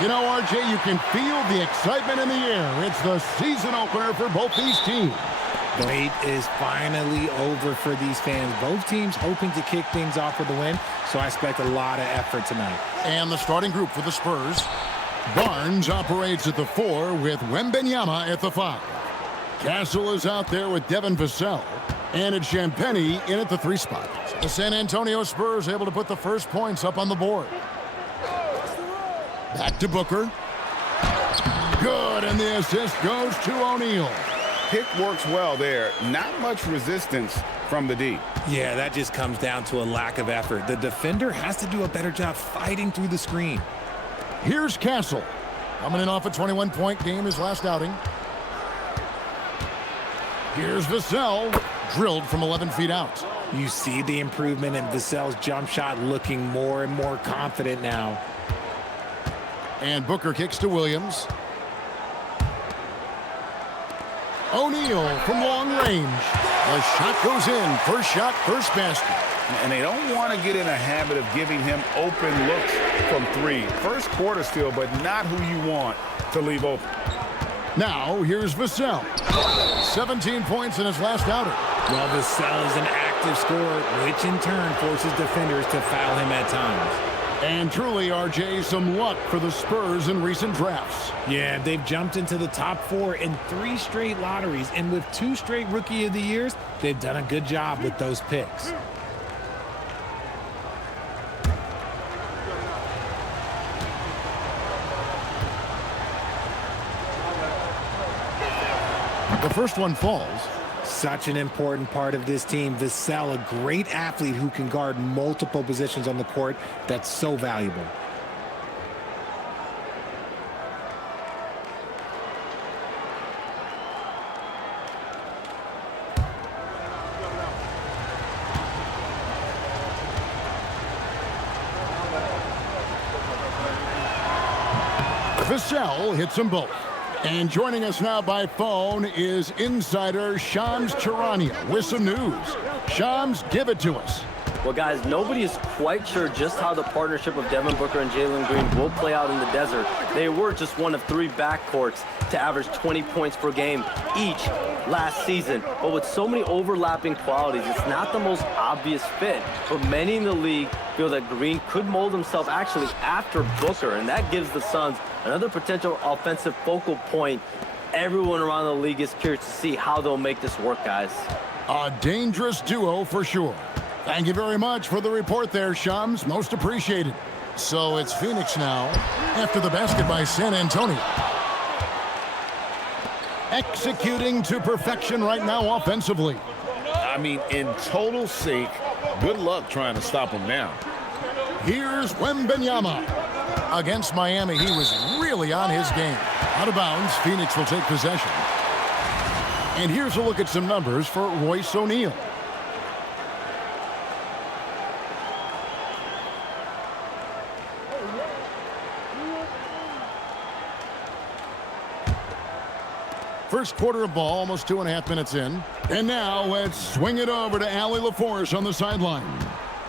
You know, RJ, you can feel the excitement in the air. It's the season opener for both these teams. The wait is finally over for these fans. Both teams hoping to kick things off with a win, so I expect a lot of effort tonight. And the starting group for the Spurs. Barnes operates at the 4 with Wembanyama at the 5. Castle is out there with Devin Vassell. And it's Champagnie in at the 3 spot. The San Antonio Spurs able to put the first points up on the board. Back to Booker. Good, and the assist goes to O'Neal. Pick works well there. Not much resistance from the D. Yeah, that just comes down to a lack of effort. The defender has to do a better job fighting through the screen. Here's Castle. Coming in off a 21-point game his last outing. Here's Vassell. Drilled from 11 feet out. You see the improvement in Vassell's jump shot, looking more and more confident now. And Booker kicks to Williams. O'Neal from long range. The shot goes in. First shot, first basket. And they don't want to get in a habit of giving him open looks from 3. First quarter still, but not who you want to leave open. Now, here's Vassell. 17 points in his last outing. Well, Vassell is an active scorer, which in turn forces defenders to foul him at times. And truly, RJ, some luck for the Spurs in recent drafts. Yeah, they've jumped into the top 4 in 3 straight lotteries, and with 2 straight Rookie of the Years, they've done a good job with those picks. The first one falls. Such an important part of this team. Vassell, a great athlete who can guard multiple positions on the court. That's so valuable. Vassell hits them both. And joining us now by phone is insider Shams Charania with some news. Shams, give it to us. Well, guys, nobody is quite sure just how the partnership of Devin Booker and Jalen Green will play out in the desert. They were just one of 3 backcourts to average 20 points per game each last season. But with so many overlapping qualities, it's not the most obvious fit. But many in the league feel that Green could mold himself actually after Booker, and that gives the Suns another potential offensive focal point. Everyone around the league is curious to see how they'll make this work, guys. A dangerous duo for sure. Thank you very much for the report there, Shams. Most appreciated. So it's Phoenix now after the basket by San Antonio. Executing to perfection right now offensively. I mean, in total sync. Good luck trying to stop him now. Here's Wembanyama. Against Miami, he was really on his game. Out of bounds, Phoenix will take possession. And here's a look at some numbers for Royce O'Neal. First quarter of ball, almost 2.5 minutes in. And now let's swing it over to Allie LaForce on the sideline.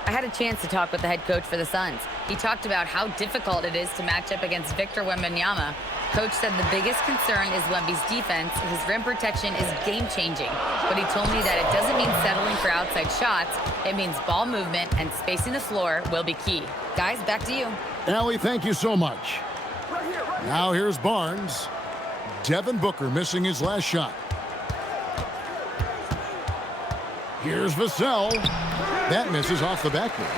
I had a chance to talk with the head coach for the Suns. He talked about how difficult it is to match up against Victor Wembanyama. Coach said the biggest concern is Wemby's defense. His rim protection is game-changing. But he told me that it doesn't mean settling for outside shots. It means ball movement and spacing the floor will be key. Guys, back to you. Allie, thank you so much. Now here's Barnes. Devin Booker missing his last shot. Here's Vassell. That misses off the backboard.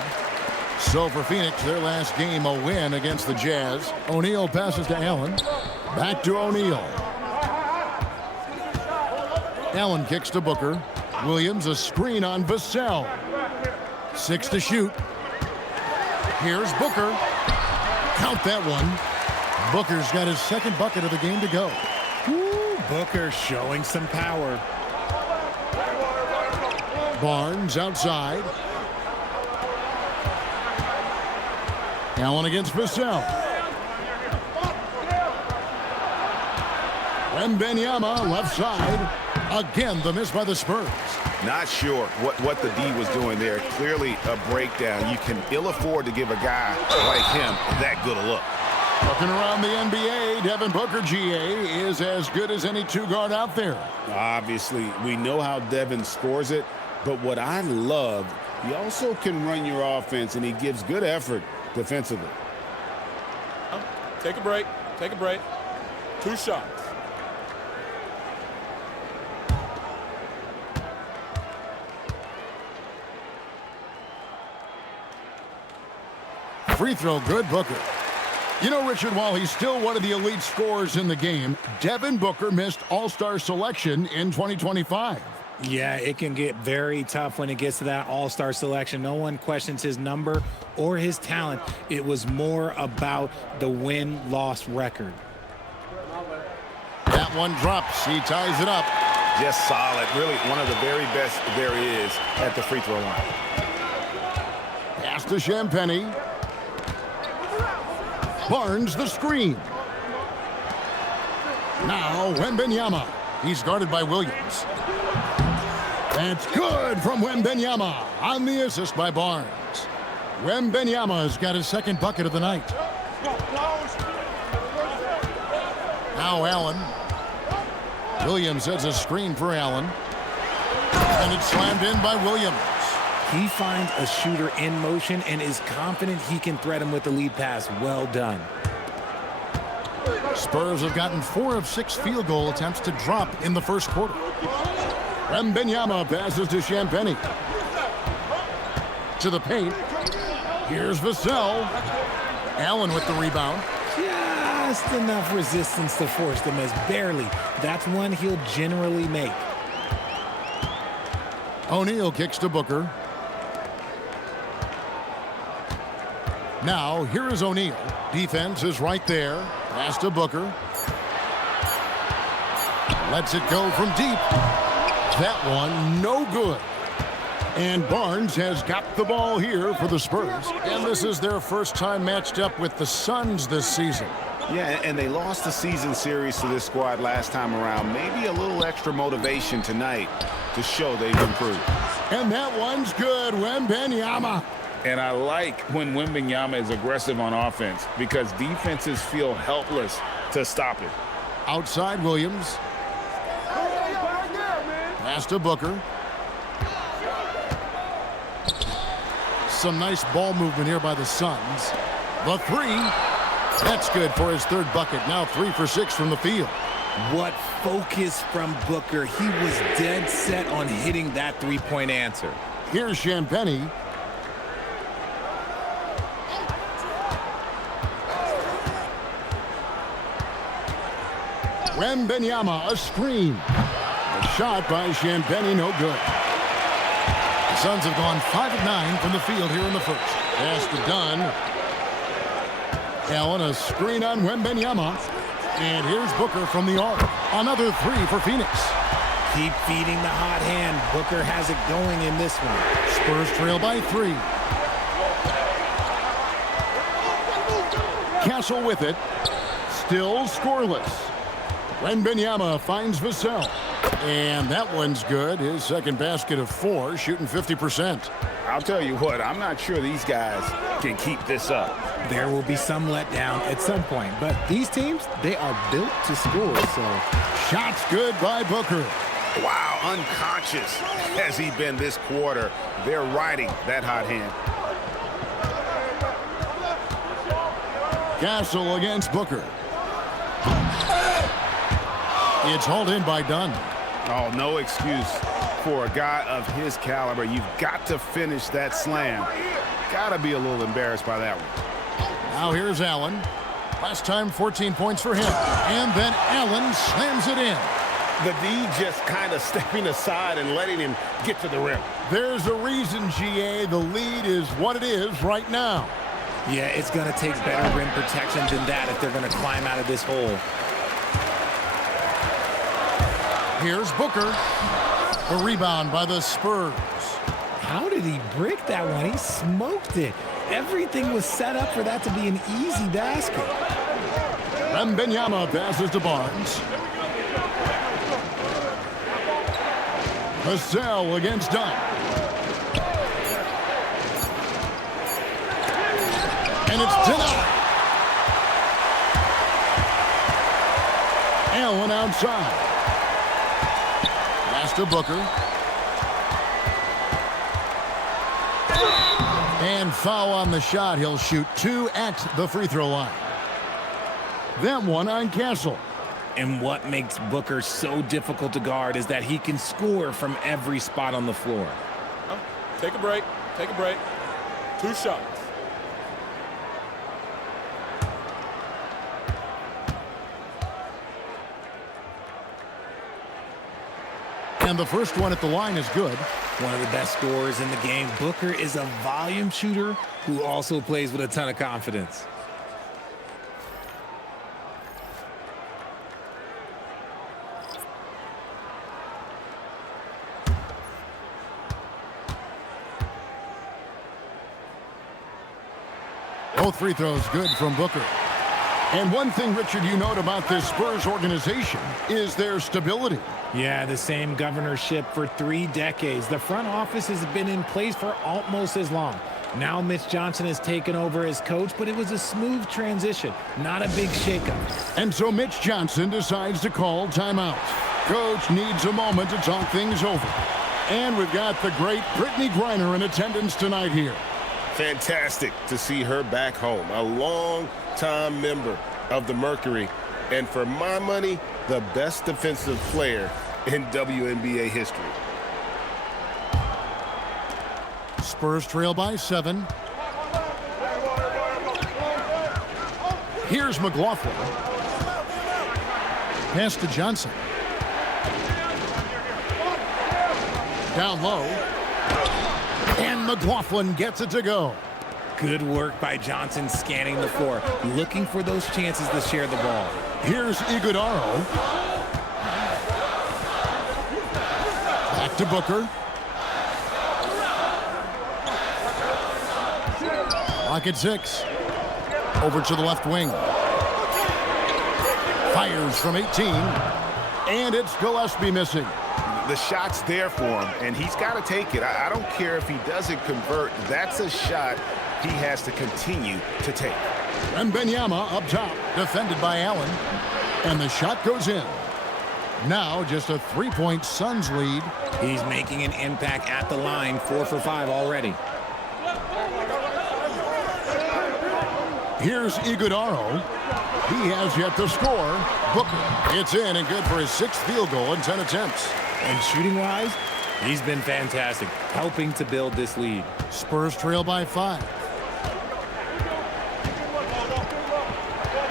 So for Phoenix, their last game, a win against the Jazz. O'Neal passes to Allen. Back to O'Neal. Allen kicks to Booker. Williams, a screen on Vassell. 6 to shoot. Here's Booker. Count that one. Booker's got his second bucket of the game to go. Woo, Booker showing some power. Barnes outside. Allen against Vassell. Wembanyama left side. Again, the miss by the Spurs. Not sure what the D was doing there. Clearly a breakdown. You can ill afford to give a guy like him that good a look. Looking around the NBA, Devin Booker, GA, is as good as any two-guard out there. Obviously, we know how Devin scores it, but what I love, he also can run your offense, and he gives good effort defensively. Take a break. Take a break. 2 shots. Free throw good, Booker. You know, Richard, while he's still one of the elite scorers in the game, Devin Booker missed All-Star selection in 2025. Yeah, it can get very tough when it gets to that all-star selection. No one questions his number or his talent. It was more about the win-loss record. That one drops. He ties it up. Just solid. Really one of the very best there is at the free throw line. Pass to Champagnie. Barnes the screen. Now Wembanyama. He's guarded by Williams. That's good from Wembanyama on the assist by Barnes. Wembanyama's got his second bucket of the night. Now Allen. Williams has a screen for Allen. And it's slammed in by Williams. He finds a shooter in motion and is confident he can thread him with the lead pass. Well done. Spurs have gotten 4 of 6 field goal attempts to drop in the first quarter. Wembanyama passes to Champagnie. To the paint. Here's Vassell. Allen with the rebound. Just enough resistance to force them as barely. That's one he'll generally make. O'Neal kicks to Booker. Now, here is O'Neal. Defense is right there. Pass to Booker. Lets it go from deep. That one, no good. And Barnes has got the ball here for the Spurs. And this is their first time matched up with the Suns this season. Yeah, and they lost the season series to this squad last time around. Maybe a little extra motivation tonight to show they've improved. And that one's good, Wembanyama. And I like when Wembanyama is aggressive on offense because defenses feel helpless to stop it. Outside Williams. Pass to Booker. Some nice ball movement here by the Suns. The three. That's good for his third bucket. Now 3 for 6 from the field. What focus from Booker. He was dead set on hitting that three-point answer. Here's Champagnie. Wembanyama, a screen. A shot by Champagnie, no good. The Suns have gone 5 of 9 from the field here in the first. Pass to Dunn. Allen, a screen on Wembanyama. And here's Booker from the arc. Another 3 for Phoenix. Keep feeding the hot hand. Booker has it going in this one. Spurs trail by 3. Castle with it. Still scoreless. Wembanyama finds Vassell. And that one's good. His second basket of 4, shooting 50%. I'll tell you what, I'm not sure these guys can keep this up. There will be some letdown at some point, but these teams, they are built to score, so. Shots good by Booker. Wow, unconscious has he been this quarter. They're riding that hot hand. Castle against Booker. It's hauled in by Dunn. Oh, no excuse for a guy of his caliber. You've got to finish that slam. Got to be a little embarrassed by that one. Now here's Allen. Last time 14 points for him. And then Allen slams it in. The D just kind of stepping aside and letting him get to the rim. There's a reason, GA, the lead is what it is right now. Yeah, it's going to take better rim protection than that if they're going to climb out of this hole. Here's Booker. A rebound by the Spurs. How did he brick that one? He smoked it. Everything was set up for that to be an easy basket. Wembanyama passes to Barnes. Vassell against Dunn. And it's denied. Allen outside. Pass to Booker. And foul on the shot. He'll shoot 2 at the free throw line. That one on Castle. And what makes Booker so difficult to guard is that he can score from every spot on the floor. Take a break. Take a break. 2 shots. And the first one at the line is good. One of the best scorers in the game. Booker is a volume shooter who also plays with a ton of confidence. Both free throws good from Booker. And one thing, Richard, you note about this Spurs organization is their stability. Yeah, the same governorship for 3 decades. The front office has been in place for almost as long. Now Mitch Johnson has taken over as coach, but it was a smooth transition, not a big shakeup. And so Mitch Johnson decides to call timeout. Coach needs a moment to talk things over. And we've got the great Brittany Griner in attendance tonight here. Fantastic to see her back home. A long-time member of the Mercury. And for my money, the best defensive player in WNBA history. Spurs trail by 7. Here's McLaughlin. Pass to Johnson. Down low. And McLaughlin gets it to go. Good work by Johnson scanning the floor, looking for those chances to share the ball. Here's Iguodaro. Back to Booker. Clock at 6. Over to the left wing. Fires from 18. And it's Gillespie missing. The shot's there for him, and he's got to take it. I don't care if he doesn't convert. That's a shot he has to continue to take. Wembanyama up top, defended by Allen. And the shot goes in. Now just a 3-point Suns lead. He's making an impact at the line, 4 for 5 already. Here's Iguodaro. He has yet to score. Booker, it's in and good for his 6th field goal in 10 attempts. And shooting-wise, he's been fantastic, helping to build this lead. Spurs trail by 5.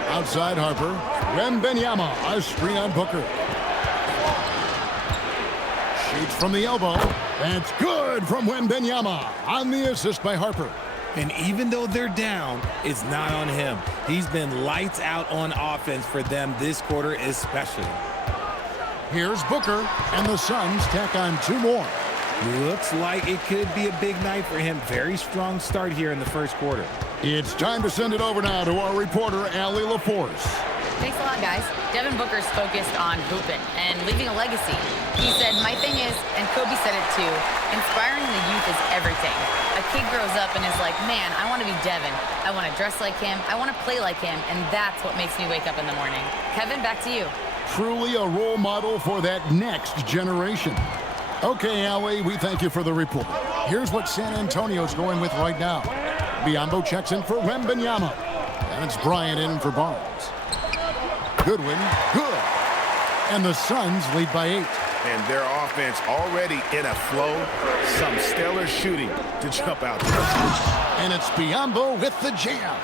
Outside Harper. Wembanyama, a screen on Booker. Shoots from the elbow. That's good from Wembanyama on the assist by Harper. And even though they're down, it's not on him. He's been lights out on offense for them this quarter especially. Here's Booker, and the Suns tack on 2 more. Looks like it could be a big night for him. Very strong start here in the first quarter. It's time to send it over now to our reporter, Allie LaForce. Thanks a lot, guys. Devin Booker's focused on hooping and leaving a legacy. He said, my thing is, and Kobe said it too, inspiring the youth is everything. A kid grows up and is like, man, I want to be Devin. I want to dress like him. I want to play like him. And that's what makes me wake up in the morning. Kevin, back to you. Truly a role model for that next generation. Okay, Allie, we thank you for the report. Here's what San Antonio's going with right now. Biyombo checks in for Wembanyama. And it's Bryant in for Barnes. Goodwin, good. And the Suns lead by 8. And their offense already in a flow. Some stellar shooting to jump out there. And it's Biyombo with the jam.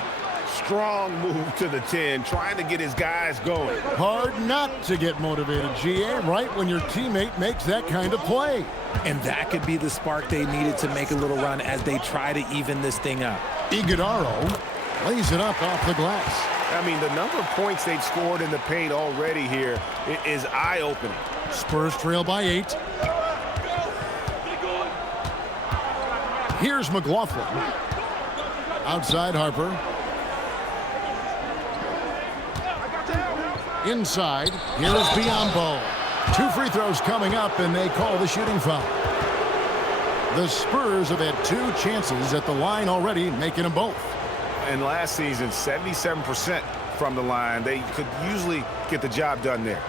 Strong move to the 10, trying to get his guys going. Hard not to get motivated, GA, right when your teammate makes that kind of play. And that could be the spark they needed to make a little run as they try to even this thing up. Iguodaro lays it up off the glass. I mean, the number of points they've scored in the paint already here is eye-opening. Spurs trail by 8. Here's McLaughlin. Outside Harper. Inside, here is Biyombo. 2 free throws coming up, and they call the shooting foul. The Spurs have had 2 chances at the line already, making them both. And last season, 77% from the line. They could usually get the job done there.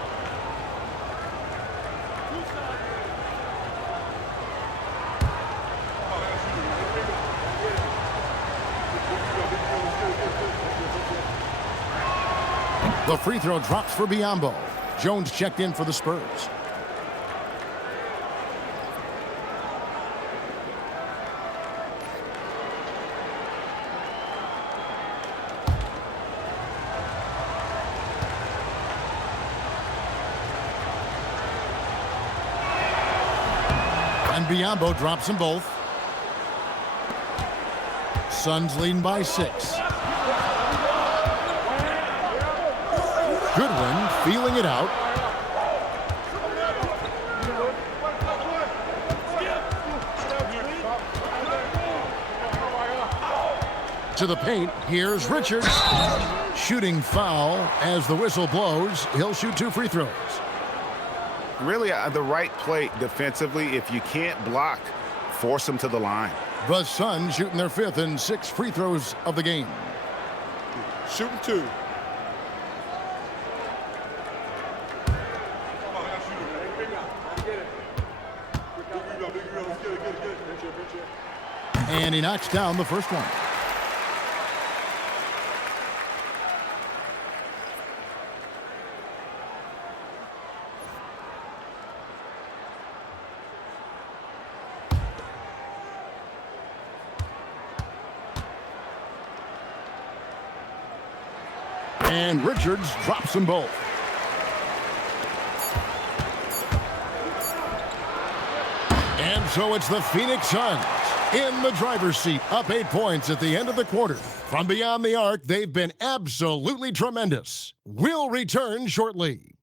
The free throw drops for Biyombo. Jones checked in for the Spurs. And Biyombo drops them both. Suns leading by 6. Goodwin feeling it out. To the paint, here's Richards. Shooting foul as the whistle blows. He'll shoot 2 free throws. Really the right play defensively. If you can't block, force them to the line. The Suns shooting their 5th and 6th free throws of the game. Shooting 2. And he knocks down the first one. And Richards drops them both. And so it's the Phoenix Suns in the driver's seat, up 8 points at the end of the quarter. From beyond the arc, they've been absolutely tremendous. We'll return shortly.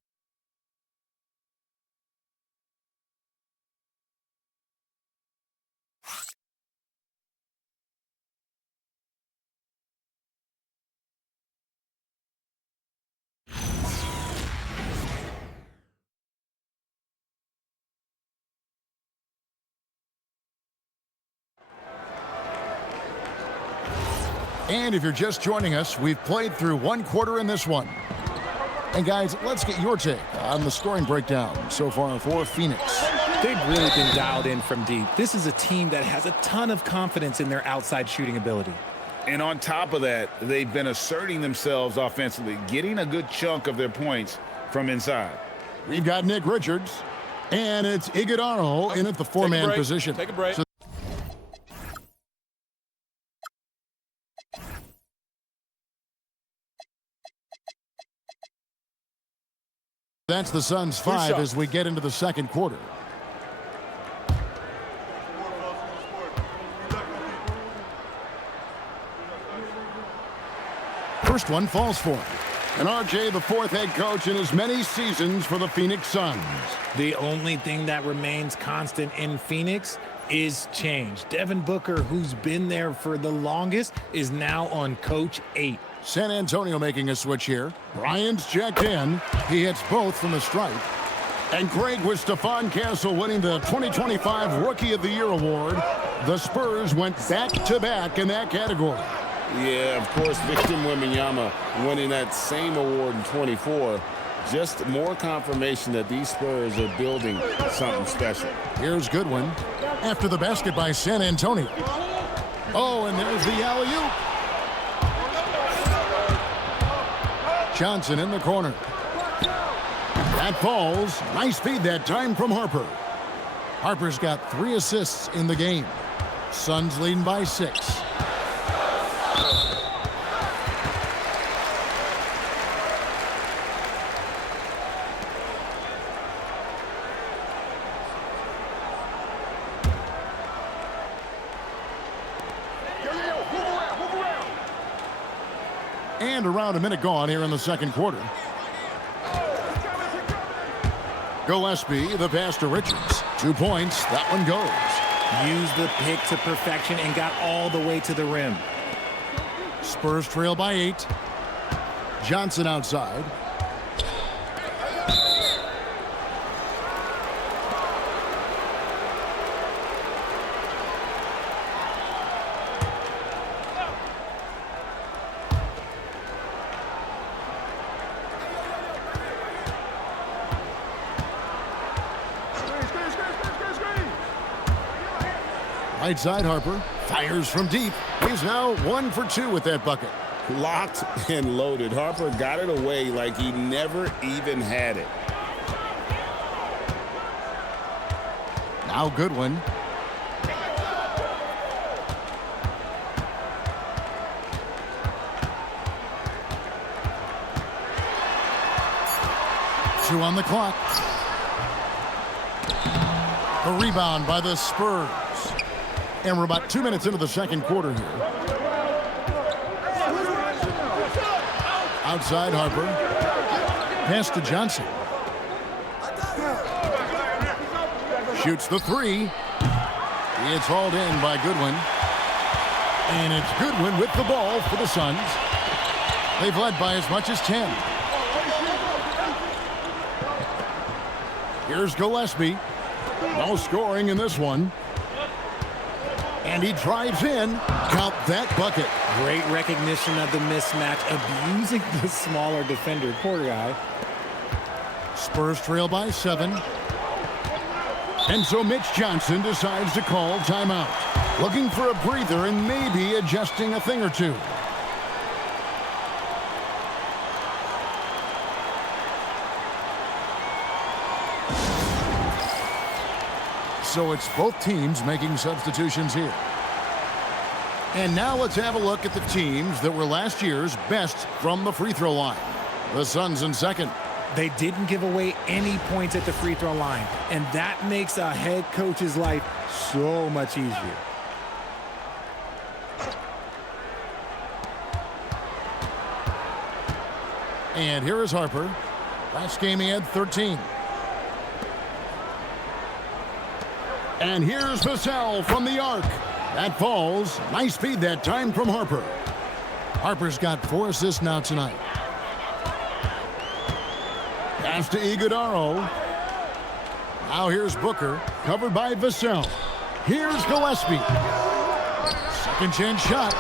And if you're just joining us, we've played through 1 quarter in this one. And guys, let's get your take on the scoring breakdown so far for Phoenix. They've really been dialed in from deep. This is a team that has a ton of confidence in their outside shooting ability. And on top of that, they've been asserting themselves offensively, getting a good chunk of their points from inside. We've got Nick Richards, and it's Iguodala in at the 4-man position. Take a break. That's the Suns' 5 as we get into the second quarter. First one falls for him. And RJ, the 4th head coach in as many seasons for the Phoenix Suns. The only thing that remains constant in Phoenix is change. Devin Booker, who's been there for the longest, is now on coach 8. San Antonio making a switch here. Bryant's checked in. He hits both from the stripe. And great with Stephon Castle winning the 2025 Rookie of the Year award. The Spurs went back-to-back in that category. Yeah, of course, Victor Wembanyama winning that same award in 24. Just more confirmation that these Spurs are building something special. Here's Goodwin after the basket by San Antonio. Oh, and there's the alley-oop. Johnson in the corner. That falls. Nice feed that time from Harper. Harper's got 3 assists in the game. Suns leading by 6. And around a minute gone here in the second quarter. Gillespie, the pass to Richards. 2 points. That one goes. Used the pick to perfection and got all the way to the rim. Spurs trail by 8. Johnson outside. Right side, Harper fires from deep. He's now 1 for 2 with that bucket. Locked and loaded. Harper got it away like he never even had it. Now Goodwin. Two on the clock. A rebound by the Spurs. And we're about 2 minutes into the second quarter here. Outside Harper. Pass to Johnson. Shoots the three. It's hauled in by Goodwin. And it's Goodwin with the ball for the Suns. They've led by as much as 10. Here's Gillespie. No scoring in this one. And he drives in. Count that bucket. Great recognition of the mismatch, abusing the smaller defender. Poor guy. Spurs trail by 7. And so Mitch Johnson decides to call timeout. Looking for a breather and maybe adjusting a thing or two. So it's both teams making substitutions here. And now let's have a look at the teams that were last year's best from the free throw line. The Suns in second. They didn't give away any points at the free throw line, and that makes a head coach's life so much easier. And here is Harper. Last game he had 13. And here's Vassell from the arc. That falls. Nice feed that time from Harper. Harper's got 4 assists now tonight. Pass to Iguodaro. Now here's Booker, covered by Vassell. Here's Gillespie. Second chance shot.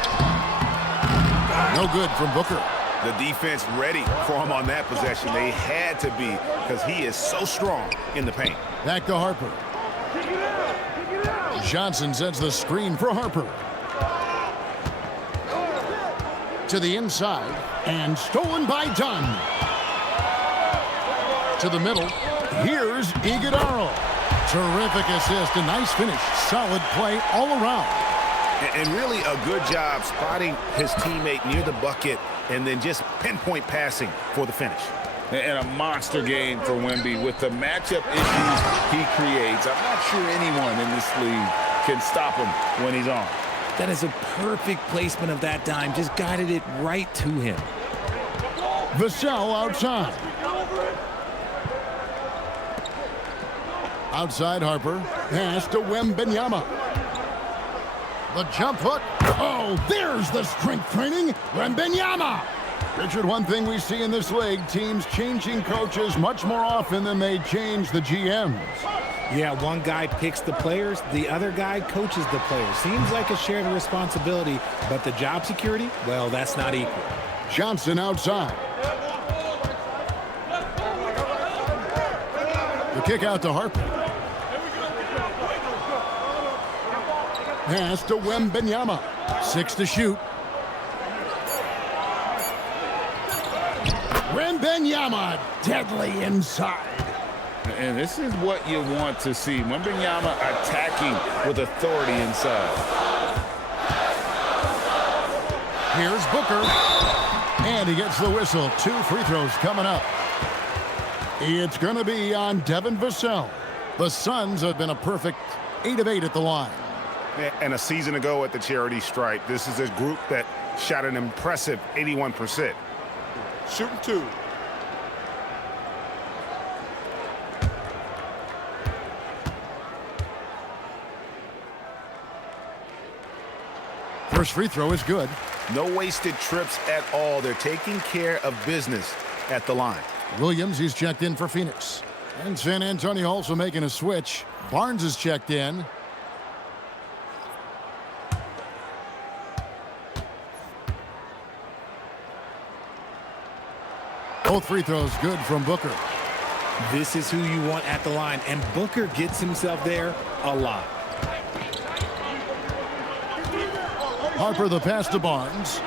No good from Booker. The defense ready for him on that possession. They had to be because he is so strong in the paint. Back to Harper. Johnson sets the screen for Harper. To the inside, and stolen by Dunn. To the middle, here's Iguodaro. Terrific assist, a nice finish. Solid play all around. And really a good job spotting his teammate near the bucket and then just pinpoint passing for the finish. And a monster game for Wemby with the matchup issues he creates. I'm not sure anyone in this league can stop him when he's on. That is a perfect placement of that dime. Just guided it right to him. Vassell outside. Outside Harper. Pass to Wembanyama. The jump hook. Oh, there's the strength training. Wembanyama. Richard, one thing we see in this league, teams changing coaches much more often than they change the GMs. Yeah, one guy picks the players, the other guy coaches the players. Seems like a shared responsibility, but the job security, well, that's not equal. Johnson outside. The kick out to Harper. Pass to Wembanyama. 6 to shoot. Wembanyama deadly inside. And this is what you want to see. Wembanyama attacking with authority inside. Here's Booker. And he gets the whistle. 2 free throws coming up. It's going to be on Devin Vassell. The Suns have been a perfect 8 of 8 at the line. And a season ago at the charity stripe, this is a group that shot an impressive 81%. Shooting 2. First free throw is good. No wasted trips at all. They're taking care of business at the line. Williams, he's checked in for Phoenix. And San Antonio also making a switch. Barnes is checked in. Both free throws good from Booker. This is who you want at the line, and Booker gets himself there a lot. Harper the pass to Barnes.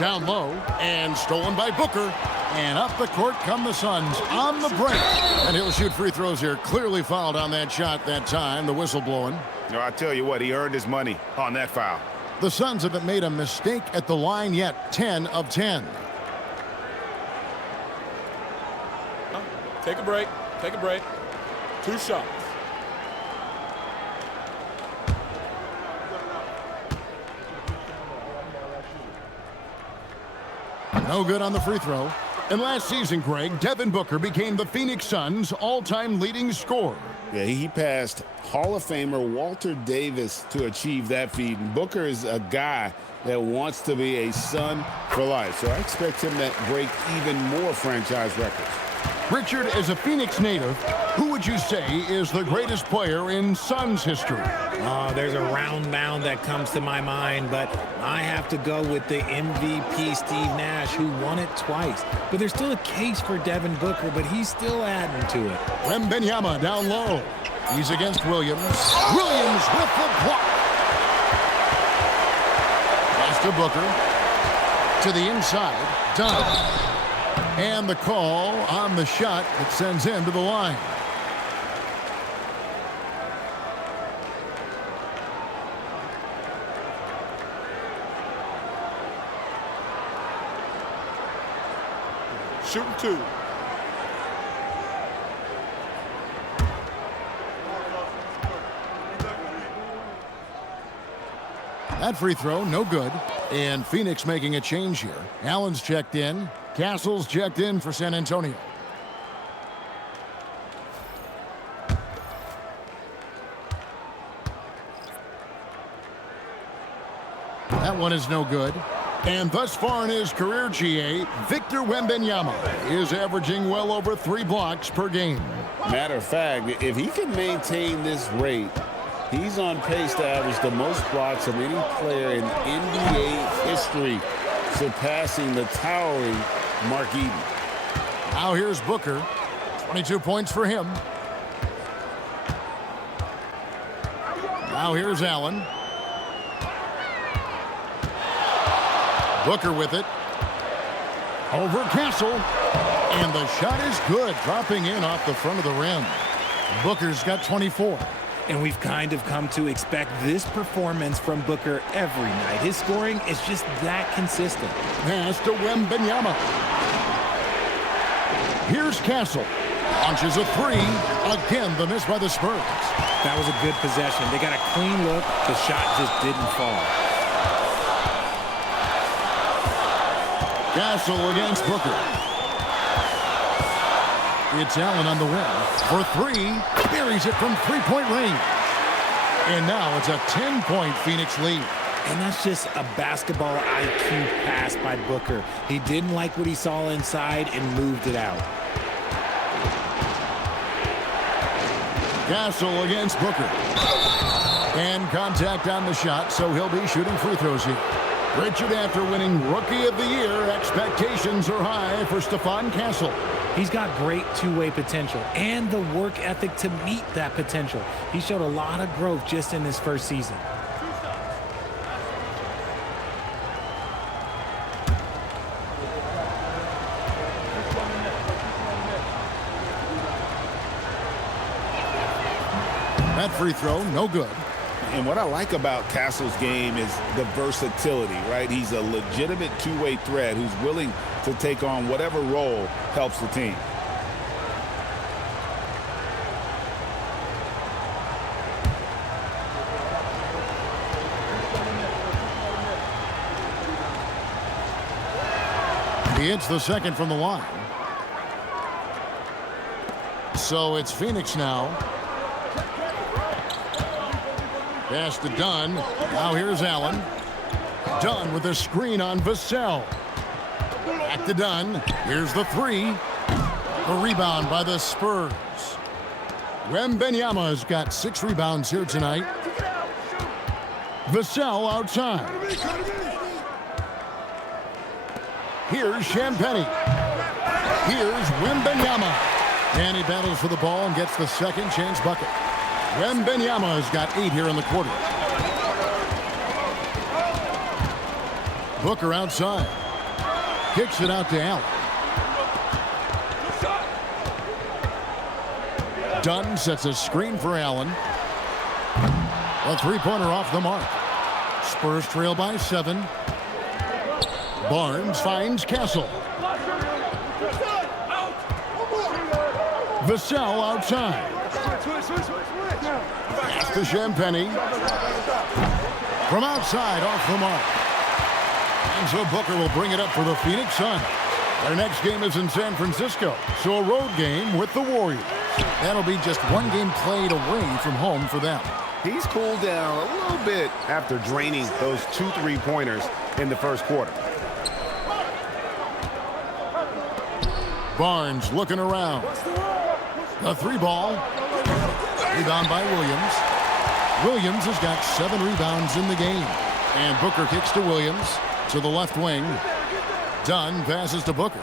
Down low and stolen by Booker. And up the court come the Suns on the break. And he'll shoot free throws here. Clearly fouled on that shot that time. The whistle blowing. No, I tell you what, he earned his money on that foul. The Suns haven't made a mistake at the line yet. 10 of 10. Take a break. Take a break. 2 shots. No good on the free throw. And last season, Greg, Devin Booker became the Phoenix Suns' all-time leading scorer. Yeah, he passed Hall of Famer Walter Davis to achieve that feat. And Booker is a guy that wants to be a Sun for life. So I expect him to break even more franchise records. Richard, as a Phoenix native, who would you say is the greatest player in Suns history? Oh, there's a round mound that comes to my mind, but I have to go with the MVP Steve Nash, who won it twice. But there's still a case for Devin Booker, but he's still adding to it. Wembanyama down low. He's against Williams. Williams with the block. Pass to Booker. To the inside. Done. And the call on the shot that sends him to the line. Shooting 2. That free throw, no good. And Phoenix making a change here. Allen's checked in. Castle's checked in for San Antonio. That one is no good. And thus far in his career, GA, Victor Wembanyama is averaging well over 3 blocks per game. Matter of fact, if he can maintain this rate, he's on pace to average the most blocks of any player in NBA history, surpassing the towering Mark Eaton. Now here's Booker. 22 points for him. Now here's Allen. Booker with it. Over Castle. And the shot is good, dropping in off the front of the rim. Booker's got 24. And we've kind of come to expect this performance from Booker every night. His scoring is just that consistent. Pass to Wembanyama. Here's Castle. Launches a 3. Again, the miss by the Spurs. That was a good possession. They got a clean look. The shot just didn't fall. Castle against Booker. It's Allen on the wing. For 3. Buries it from 3-point range. And now it's a 10-point Phoenix lead. And that's just a basketball IQ pass by Booker. He didn't like what he saw inside and moved it out. Castle against Booker. And contact on the shot, so he'll be shooting free throws here. Richard, after winning Rookie of the Year, expectations are high for Stephon Castle. He's got great two-way potential and the work ethic to meet that potential. He showed a lot of growth just in his first season. That free throw, no good. And what I like about Castle's game is the versatility, right? He's a legitimate two-way threat who's willing to take on whatever role helps the team. He hits the second from the line. So it's Phoenix now. Pass to Dunn. Now here's Allen. Dunn with a screen on Vassell. Back to Dunn. Here's the 3. The rebound by the Spurs. Wembanyama has got 6 rebounds here tonight. Vassell outside. Here's Champagnie. Here's Wembanyama. And he battles for the ball and gets the second chance bucket. Wembanyama has got 8 here in the quarter. Booker outside. Kicks it out to Allen. Dunn sets a screen for Allen. A three-pointer off the mark. Spurs trail by 7. Barnes finds Castle. Vassell outside. Pass to Champagny. From outside, off the mark. And so Booker will bring it up for the Phoenix Suns. Their next game is in San Francisco, so a road game with the Warriors. That'll be just one game played away from home for them. He's cooled down a little bit after draining those 2 3-pointers in the first quarter. Barnes looking around. The 3-ball. Rebound by Williams. Williams has got 7 rebounds in the game. And Booker kicks to Williams to the left wing. Dunn passes to Booker.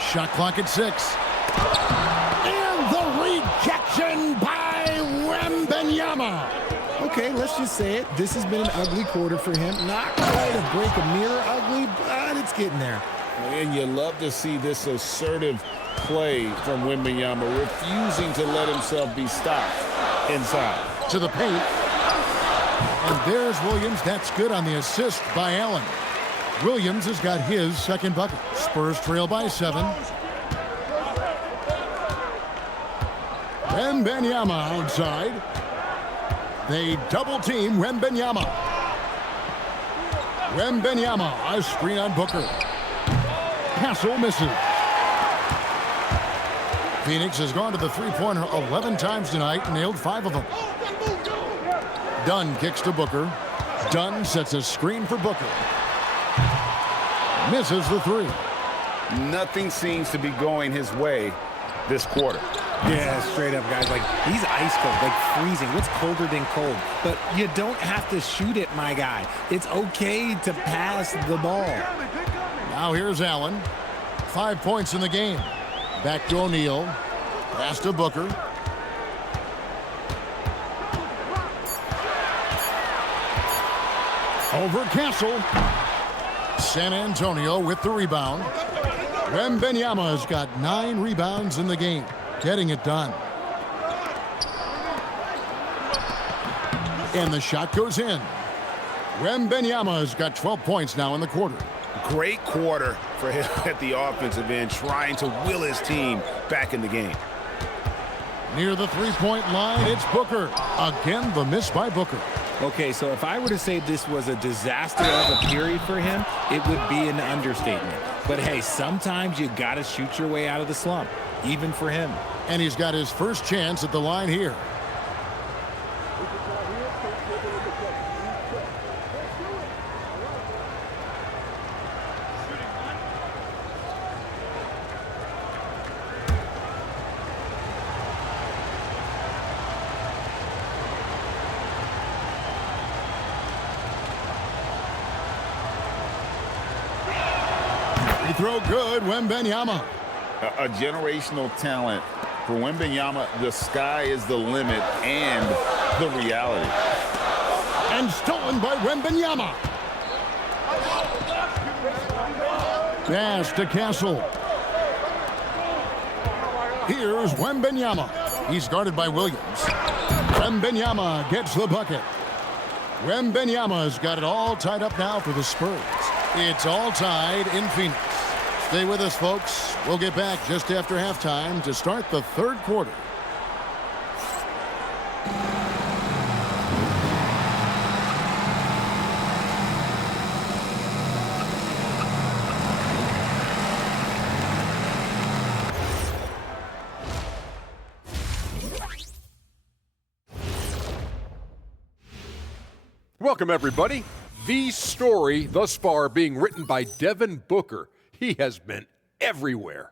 Shot clock at 6. And the rejection by Wembanyama. Okay, let's just say it. This has been an ugly quarter for him. Not quite a break a mirror ugly, but it's getting there. And you love to see this assertive play from Wembanyama, refusing to let himself be stopped inside. To the paint. And there's Williams. That's good on the assist by Allen. Williams has got his second bucket. Spurs trail by 7. Wembanyama outside. They double team Wembanyama. Wembanyama, a screen on Booker. Castle misses. Phoenix has gone to the three-pointer 11 times tonight and nailed 5 of them. Dunn kicks to Booker. Dunn sets a screen for Booker. Misses the 3. Nothing seems to be going his way this quarter. Yeah, straight up, guys. Like, he's ice cold, like freezing. What's colder than cold? But you don't have to shoot it, my guy. It's okay to pass the ball. Now here's Allen. 5 points in the game. Back to O'Neal. Pass to Booker. Over Castle. San Antonio with the rebound. Wembanyama has got 9 rebounds in the game. Getting it done. And the shot goes in. Wembanyama has got 12 points now in the quarter. Great quarter for him at the offensive end, trying to will his team back in the game. Near the three-point line, it's Booker. Again, the miss by Booker. Okay, so if I were to say this was a disaster of a period for him, it would be an understatement. But hey, sometimes you got to shoot your way out of the slump, even for him. And he's got his first chance at the line here. Throw good, Wembanyama. A generational talent. For Wembanyama, the sky is the limit and the reality. And stolen by Wembanyama. Pass to Castle. Here's Wembanyama. He's guarded by Williams. Wembanyama gets the bucket. Wembanyama's got it all tied up now for the Spurs. It's all tied in Phoenix. Stay with us, folks. We'll get back just after halftime to start the third quarter. Welcome, everybody. The story thus far being written by Devin Booker. He has been everywhere.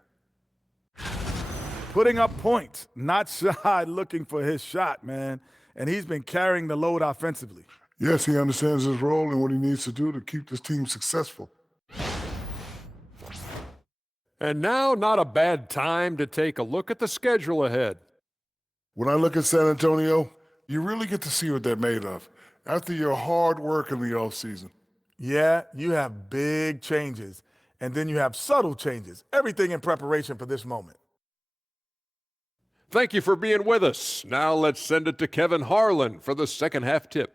Putting up points, not shy looking for his shot, man. And he's been carrying the load offensively. Yes, he understands his role and what he needs to do to keep this team successful. And now, not a bad time to take a look at the schedule ahead. When I look at San Antonio, you really get to see what they're made of after your hard work in the offseason. Yeah, you have big changes, and then you have subtle changes. Everything in preparation for this moment. Thank you for being with us. Now let's send it to Kevin Harlan for the second half tip.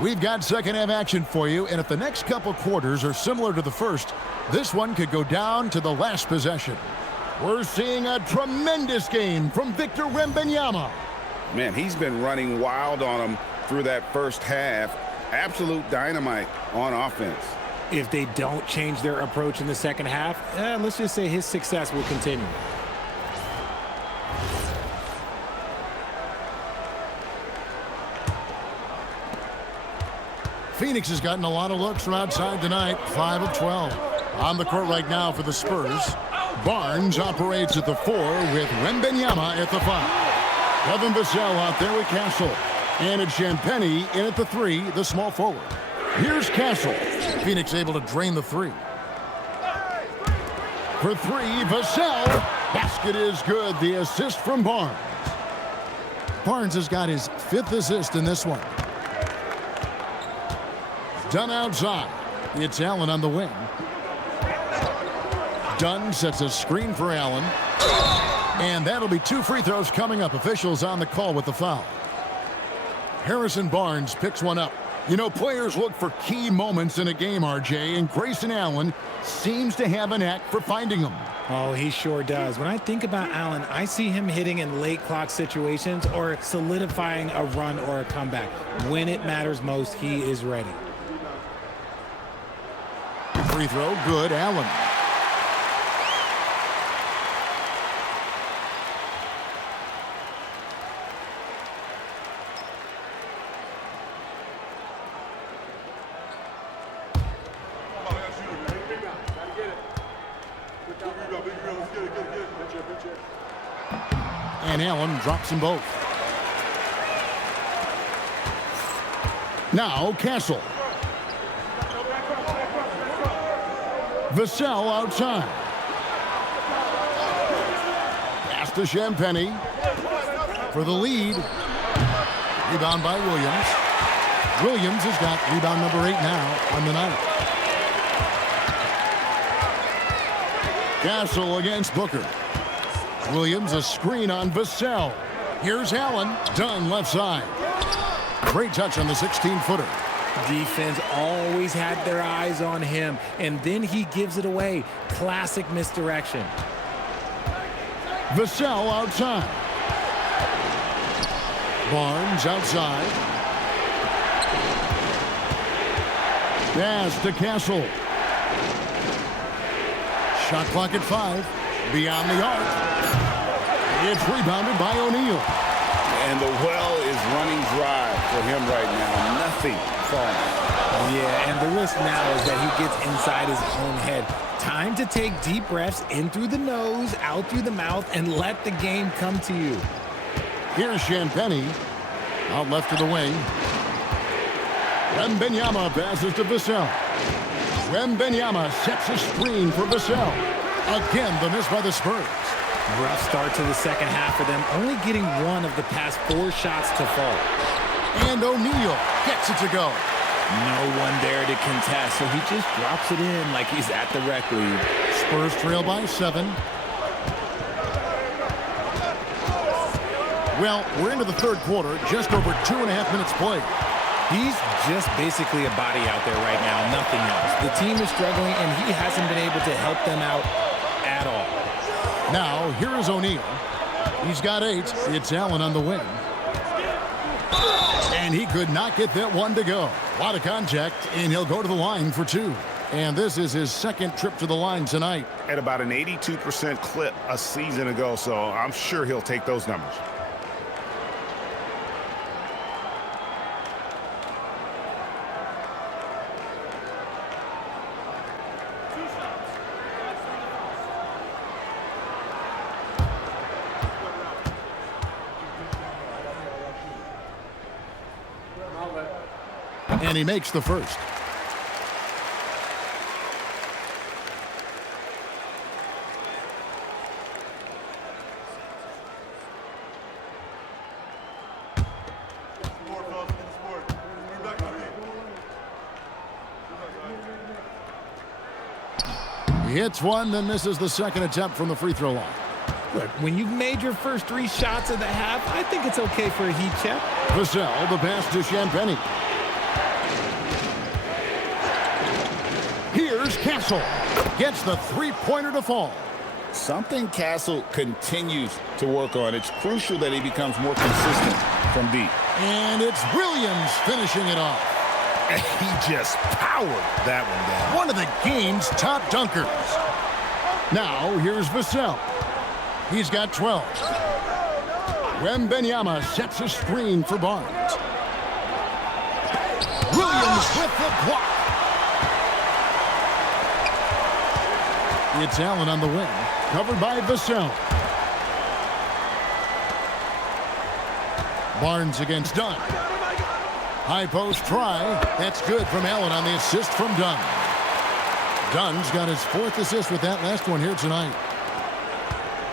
We've got second half action for you, and if the next couple quarters are similar to the first, this one could go down to the last possession. We're seeing a tremendous game from Victor Wembanyama. Man, he's been running wild on him through that first half. Absolute dynamite on offense. If they don't change their approach in the second half, let's just say his success will continue. Phoenix has gotten a lot of looks from outside tonight, 5 of 12. On the court right now for the Spurs, Barnes operates at the 4 with Wembanyama at the 5. Devin Vassell out there with Castle. And it's Champagnie in at the 3, the small forward. Here's Castle. Phoenix able to drain the 3. For 3, Vassell. Basket is good. The assist from Barnes. Barnes has got his 5th assist in this one. Dunn outside. It's Allen on the wing. Dunn sets a screen for Allen. And that'll be 2 free throws coming up. Officials on the call with the foul. Harrison Barnes picks one up. You know, players look for key moments in a game, RJ, and Grayson Allen seems to have a knack for finding them. Oh, he sure does. When I think about Allen, I see him hitting in late clock situations or solidifying a run or a comeback. When it matters most, he is ready. Free throw, good, Allen. And Allen drops them both. Now Castle. Vassell outside. Pass to Champagnie for the lead. Rebound by Williams. Williams has got rebound number 8 now on the night. Castle against Booker. Williams a screen on Vassell. Here's Allen. Dunn left side. Great touch on the 16-footer. Defense always had their eyes on him, and then he gives it away. Classic misdirection. Vassell outside. Barnes outside. Pass to Castle. Shot clock at 5. Beyond the arc. It's rebounded by O'Neal. And the well is running dry for him right now. Nothing falling. Yeah, and the risk now is that he gets inside his own head. Time to take deep breaths in through the nose, out through the mouth, and let the game come to you. Here's Champagnie. Out left to the wing. Wembanyama passes to Vassell. Wembanyama sets a screen for Vassell. Again, the miss by the Spurs. Rough start to the second half for them, only getting 1 of the past 4 shots to fall. And O'Neal gets it to go. No one there to contest, so he just drops it in like he's at the rec league. Spurs trail by 7. Well, we're into the third quarter, just over 2.5 minutes played. He's just basically a body out there right now, nothing else. The team is struggling, and he hasn't been able to help them out at all. Now, here is O'Neal. He's got 8. It's Allen on the wing. And he could not get that one to go. A lot of contact, and he'll go to the line for 2. And this is his second trip to the line tonight. At about an 82% clip a season ago, so I'm sure he'll take those numbers. And he makes the first. He hits one, then misses the second attempt from the free throw line. Look, when you've made your first 3 shots of the half, I think it's okay for a heat check. Vassell, the pass to Champagnie. Here's Castle. Gets the three-pointer to fall. Something Castle continues to work on. It's crucial that he becomes more consistent from deep. And it's Williams finishing it off. He just powered that one down. One of the game's top dunkers. Now, here's Vassell. He's got 12. Wembanyama sets a screen for Barnes. Williams with the block. It's Allen on the wing, covered by Vassell. Barnes against Dunn. High post try. That's good from Allen on the assist from Dunn. Dunn's got his 4th assist with that last one here tonight.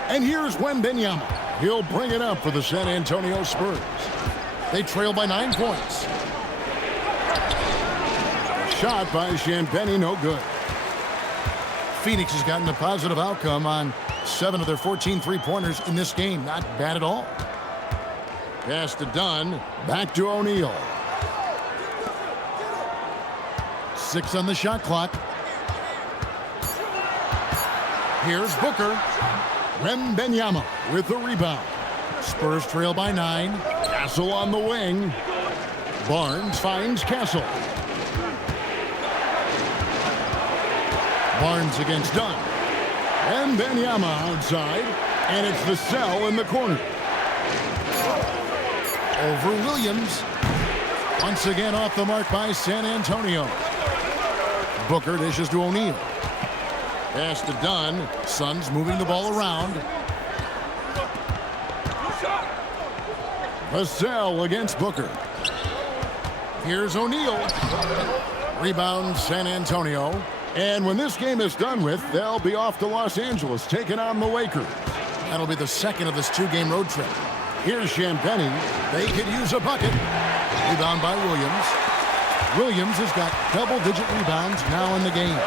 And here's Wembanyama. He'll bring it up for the San Antonio Spurs. They trail by 9 points. Shot by Champagnie, no good. Phoenix has gotten a positive outcome on 7 of their 14 three-pointers in this game. Not bad at all. Pass to Dunn. Back to O'Neal. 6 on the shot clock. Here's Booker. Wembanyama with the rebound. Spurs trail by 9. Castle on the wing. Barnes finds Castle. Barnes against Dunn. Wembanyama outside. And it's Vassell in the corner. Over Williams. Once again off the mark by San Antonio. Booker dishes to O'Neal. Pass to Dunn. Suns moving the ball around. Vassell against Booker. Here's O'Neal. Rebound San Antonio. And when this game is done with, they'll be off to Los Angeles, taking on the Lakers. That'll be the second of this 2-game road trip. Here's Champagnie. They could use a bucket. Rebound by Williams. Williams has got double-digit rebounds now in the game.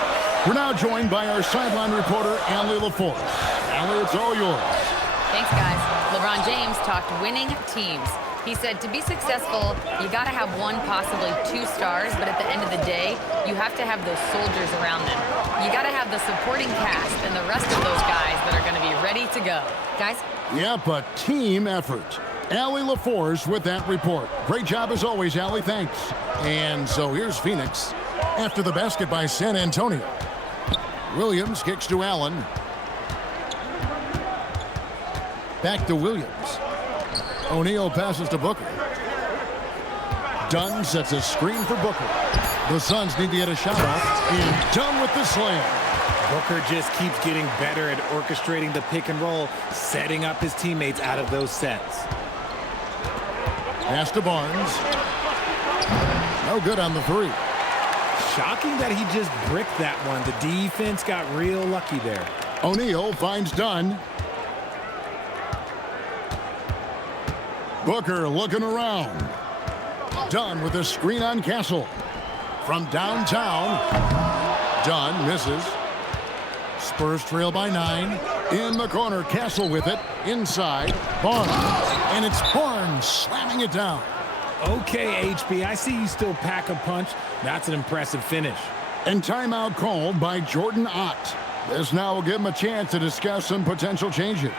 We're now joined by our sideline reporter, Allie LaForce. Allie, it's all yours. Thanks, guys. LeBron James talked winning teams. He said to be successful, you got to have 1, possibly 2 stars, but at the end of the day, you have to have those soldiers around them. You got to have the supporting cast and the rest of those guys that are going to be ready to go. Guys? Yep, a team effort. Allie LaForce with that report. Great job as always, Allie. Thanks. And so here's Phoenix after the basket by San Antonio. Williams kicks to Allen. Back to Williams. O'Neal passes to Booker. Dunn sets a screen for Booker. The Suns need to get a shot off. And Dunn with the slam. Booker just keeps getting better at orchestrating the pick and roll, setting up his teammates out of those sets. Pass to Barnes. No good on the 3. Shocking that he just bricked that one. The defense got real lucky there. O'Neal finds Dunn. Booker looking around. Dunn with a screen on Castle. From downtown. Dunn misses. Spurs trail by 9. In the corner, Castle with it. Inside, Barnes. And it's Barnes slamming it down. Okay, HB, I see you still pack a punch. That's an impressive finish. And timeout called by Jordan Ott. This now will give him a chance to discuss some potential changes.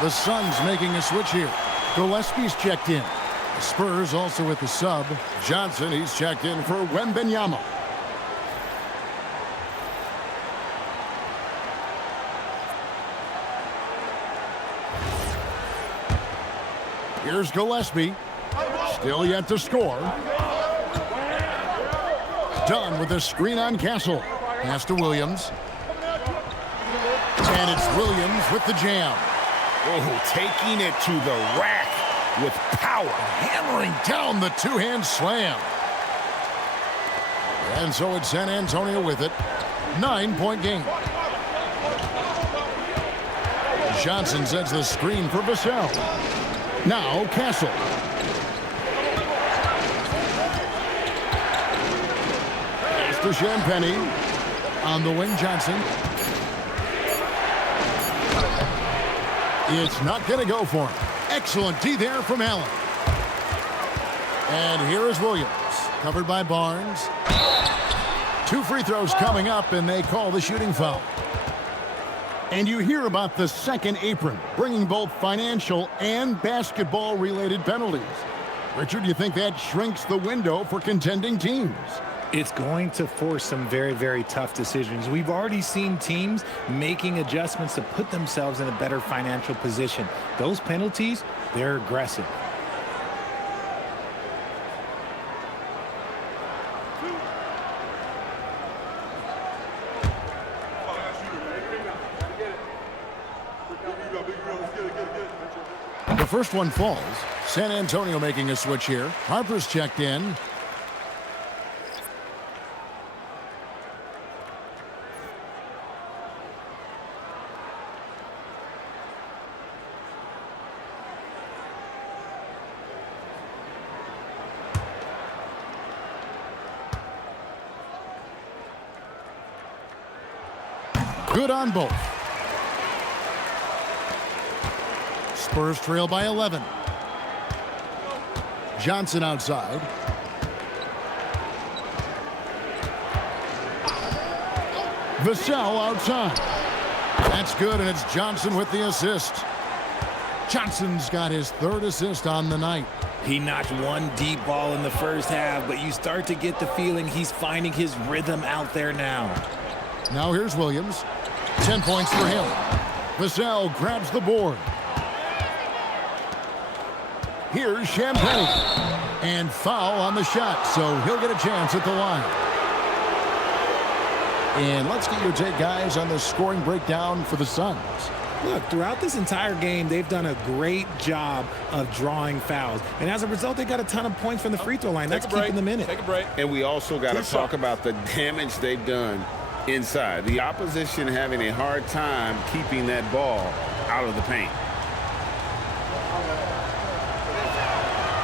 The Suns making a switch here. Gillespie's checked in. The Spurs also with the sub. Johnson, he's checked in for Wembanyama. Here's Gillespie. Still yet to score. Dunn with a screen on Castle. Pass to Williams. And it's Williams with the jam. Oh, taking it to the rack with power. Hammering down the two-hand slam. And so it's San Antonio with it. 9-point game. Johnson sets the screen for Vassell. Now Castle. Pass to Champagny. On the wing, Johnson. It's not going to go for him. Excellent D there from Allen. And here is Williams. Covered by Barnes. 2 free throws coming up, and they call the shooting foul. And you hear about the second apron, bringing both financial and basketball-related penalties. Richard, do you think that shrinks the window for contending teams? It's going to force some very, very tough decisions. We've already seen teams making adjustments to put themselves in a better financial position. Those penalties, they're aggressive. The first one falls. San Antonio making a switch here. Harper's checked in. Good on both. Spurs trail by 11. Johnson outside. Vassell outside. That's good, and it's Johnson with the assist. Johnson's got his 3rd assist on the night. He knocked one deep ball in the first half, but you start to get the feeling he's finding his rhythm out there now. Now here's Williams. 10 points for him. Vassell grabs the board. Here's Champagny. And foul on the shot, so he'll get a chance at the line. And let's get your take, guys, on the scoring breakdown for the Suns. Look, throughout this entire game, they've done a great job of drawing fouls. And as a result, they got a ton of points from the free throw line. That's keeping them in it. Take a break. And we also got to talk about the damage they've done inside. The opposition having a hard time keeping that ball out of the paint.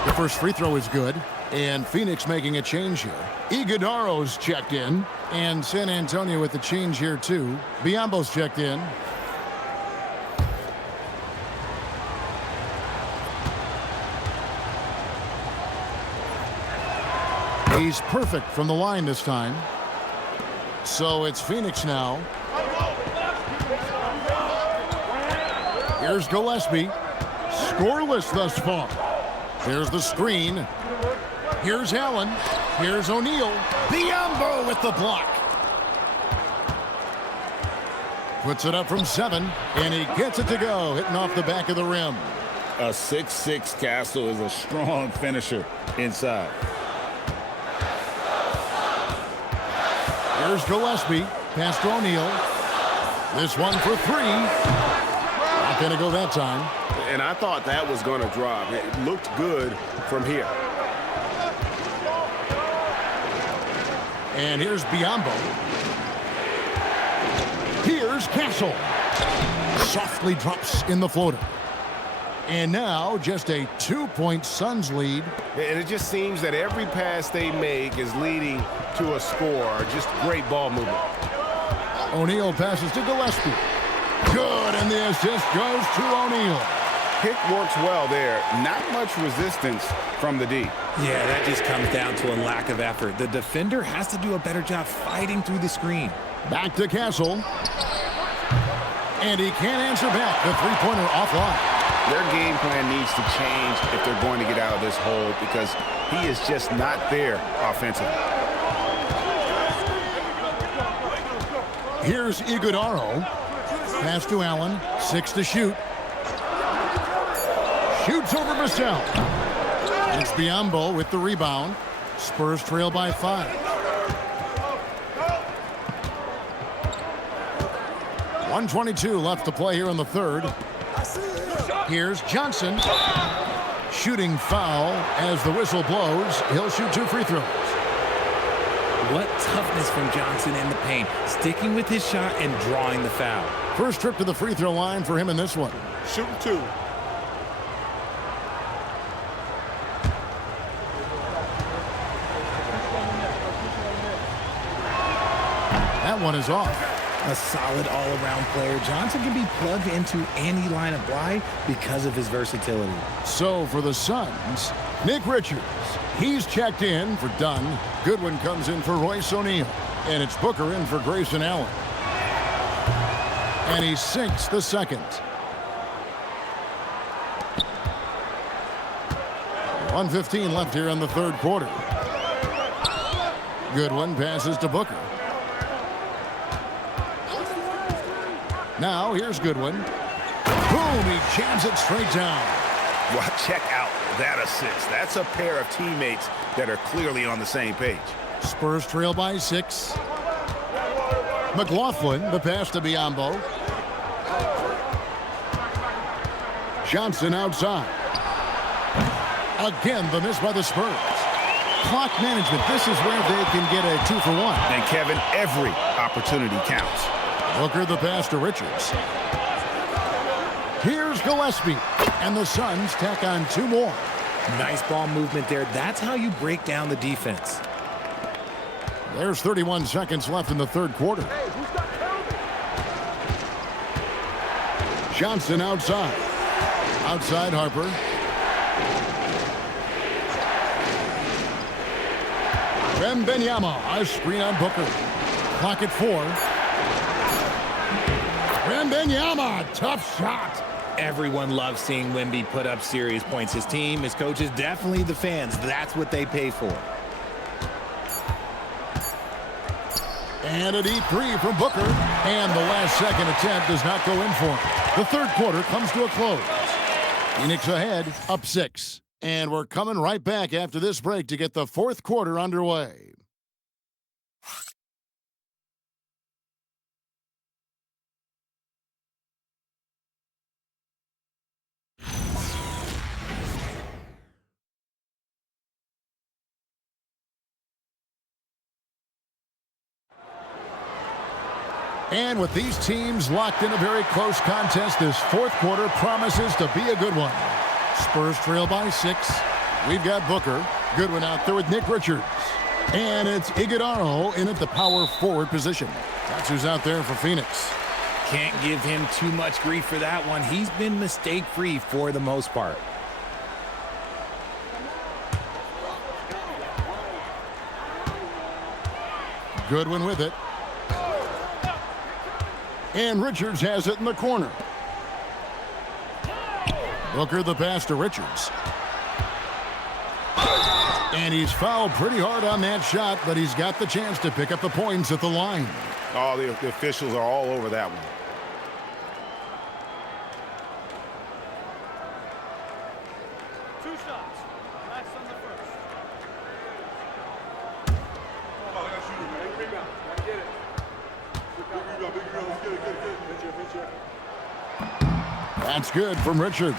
The first free throw is good, and Phoenix making a change here. Iguodaro's checked in, and San Antonio with the change here too. Biyombo's checked in. He's perfect from the line this time. So it's Phoenix now. Here's Gillespie. Scoreless thus far. There's the screen. Here's Allen. Here's O'Neal. Biyombo with the block. Puts it up from 7, and he gets it to go, hitting off the back of the rim. A 6'6" Castle is a strong finisher inside. Here's Gillespie. Pass to O'Neal. This one for 3. Not going to go that time. And I thought that was going to drop. It looked good from here. And here's Biyombo. Here's Castle. Softly drops in the floater. And now just a 2-point Suns lead. And it just seems that every pass they make is leading to a score. Just great ball movement. O'Neal passes to Gillespie. Good, and the assist goes to O'Neal. Pick works well there. Not much resistance from the D. Yeah, that just comes down to a lack of effort. The defender has to do a better job fighting through the screen. Back to Castle. And he can't answer back. The three-pointer offline. Their game plan needs to change if they're going to get out of this hole because he is just not there offensively. Here's Iguodaro. Pass to Allen. 6 to shoot. Shoots over Vassell. It's Biyombo with the rebound. Spurs trail by 5. 1:22 left to play here in the third. Here's Johnson. Shooting foul as the whistle blows. He'll shoot 2 free throws. What toughness from Johnson in the paint, sticking with his shot and drawing the foul. First trip to the free throw line for him in this one. Shooting 2. That one is off. A solid all-around player. Johnson can be plugged into any lineup. Why? Because of his versatility. So for the Suns, Nick Richards. He's checked in for Dunn. Goodwin comes in for Royce O'Neal. And it's Booker in for Grayson Allen. And he sinks the second. 1:15 left here in the third quarter. Goodwin passes to Booker. Now here's Goodwin. Boom, he jams it straight down. Well, check out that assist. That's a pair of teammates that are clearly on the same page. Spurs trail by 6. McLaughlin, the pass to Biyombo. Johnson outside. Again, the miss by the Spurs. Clock management, this is where they can get a 2 for 1. And Kevin, every opportunity counts. Booker the pass to Richards. Here's Gillespie. And the Suns tack on 2 more. Nice ball movement there. That's how you break down the defense. There's 31 seconds left in the third quarter. Johnson outside. Outside Harper. Wembanyama, a screen on Booker. Clock at 4. Wembanyama, tough shot. Everyone loves seeing Wemby put up serious points. His team, his coaches, definitely the fans. That's what they pay for. And a deep 3 from Booker. And the last second attempt does not go in for him. The third quarter comes to a close. Phoenix ahead, up 6. And we're coming right back after this break to get the fourth quarter underway. And with these teams locked in a very close contest, this fourth quarter promises to be a good one. Spurs trail by 6. We've got Booker. Goodwin out there with Nick Richards. And it's Iguodaro in at the power forward position. That's who's out there for Phoenix. Can't give him too much grief for that one. He's been mistake-free for the most part. Goodwin with it. And Richards has it in the corner. Booker the pass to Richards. And he's fouled pretty hard on that shot, but he's got the chance to pick up the points at the line. Oh, the officials are all over that one. That's good from Richards.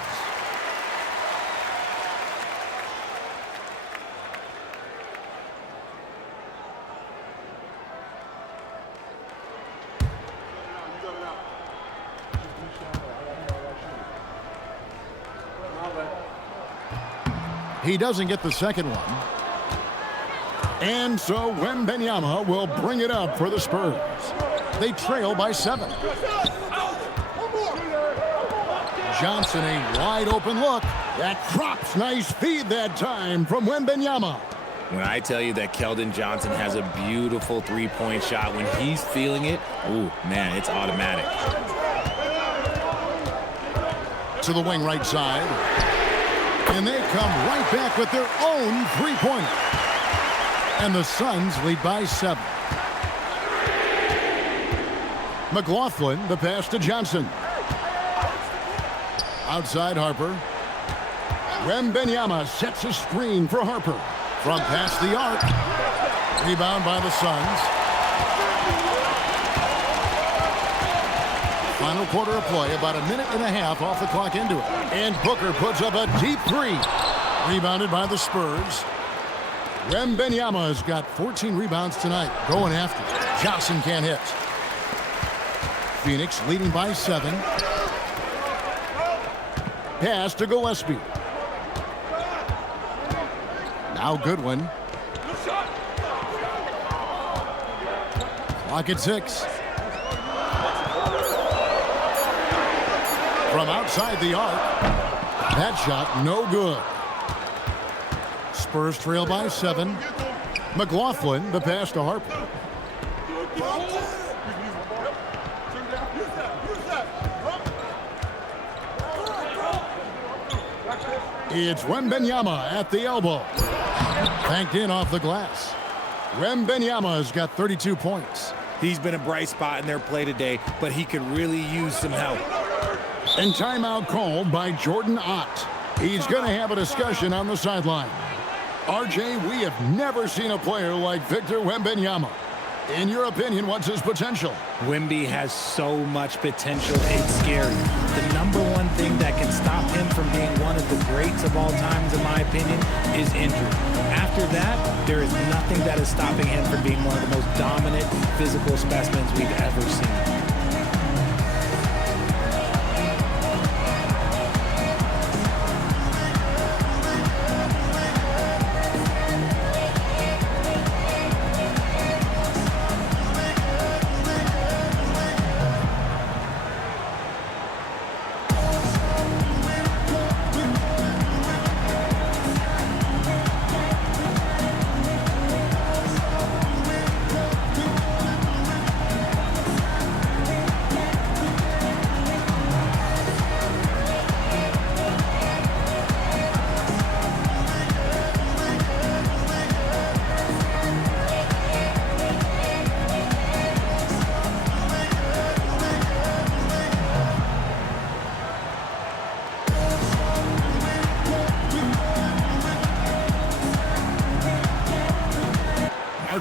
He doesn't get the second one. And so Wembanyama will bring it up for the Spurs. They trail by 7. Johnson, a wide open look. That drops. Nice feed that time from Wembanyama. When I tell you that Keldon Johnson has a beautiful three-point shot, when he's feeling it, ooh, man, it's automatic. to the wing right side. And they come right back with their own three-pointer. And the Suns lead by 7. McLaughlin, the pass to Johnson. Outside Harper. Wembanyama sets a screen for Harper. From past the arc. Rebound by the Suns. Final quarter of play, about a minute and a half off the clock into it. And Booker puts up a deep three. Rebounded by the Spurs. Wembanyama has got 14 rebounds tonight. Going after it. Johnson can't hit. Phoenix leading by 7. Pass to Gillespie. Now Goodwin. Clock at 6. From outside the arc. That shot no good. Spurs trail by 7. McLaughlin, the pass to Harper. It's Wembanyama at the elbow. Banked in off the glass. Wembanyama has got 32 points. He's been a bright spot in their play today, but he could really use some help. And timeout called by Jordan Ott. He's going to have a discussion on the sideline. RJ, we have never seen a player like Victor Wembanyama. In your opinion, what's his potential? Wemby has so much potential, it's scary. The number one thing that can stop him from being one of the greats of all times, in my opinion, is injury. After that, there is nothing that is stopping him from being one of the most dominant physical specimens we've ever seen.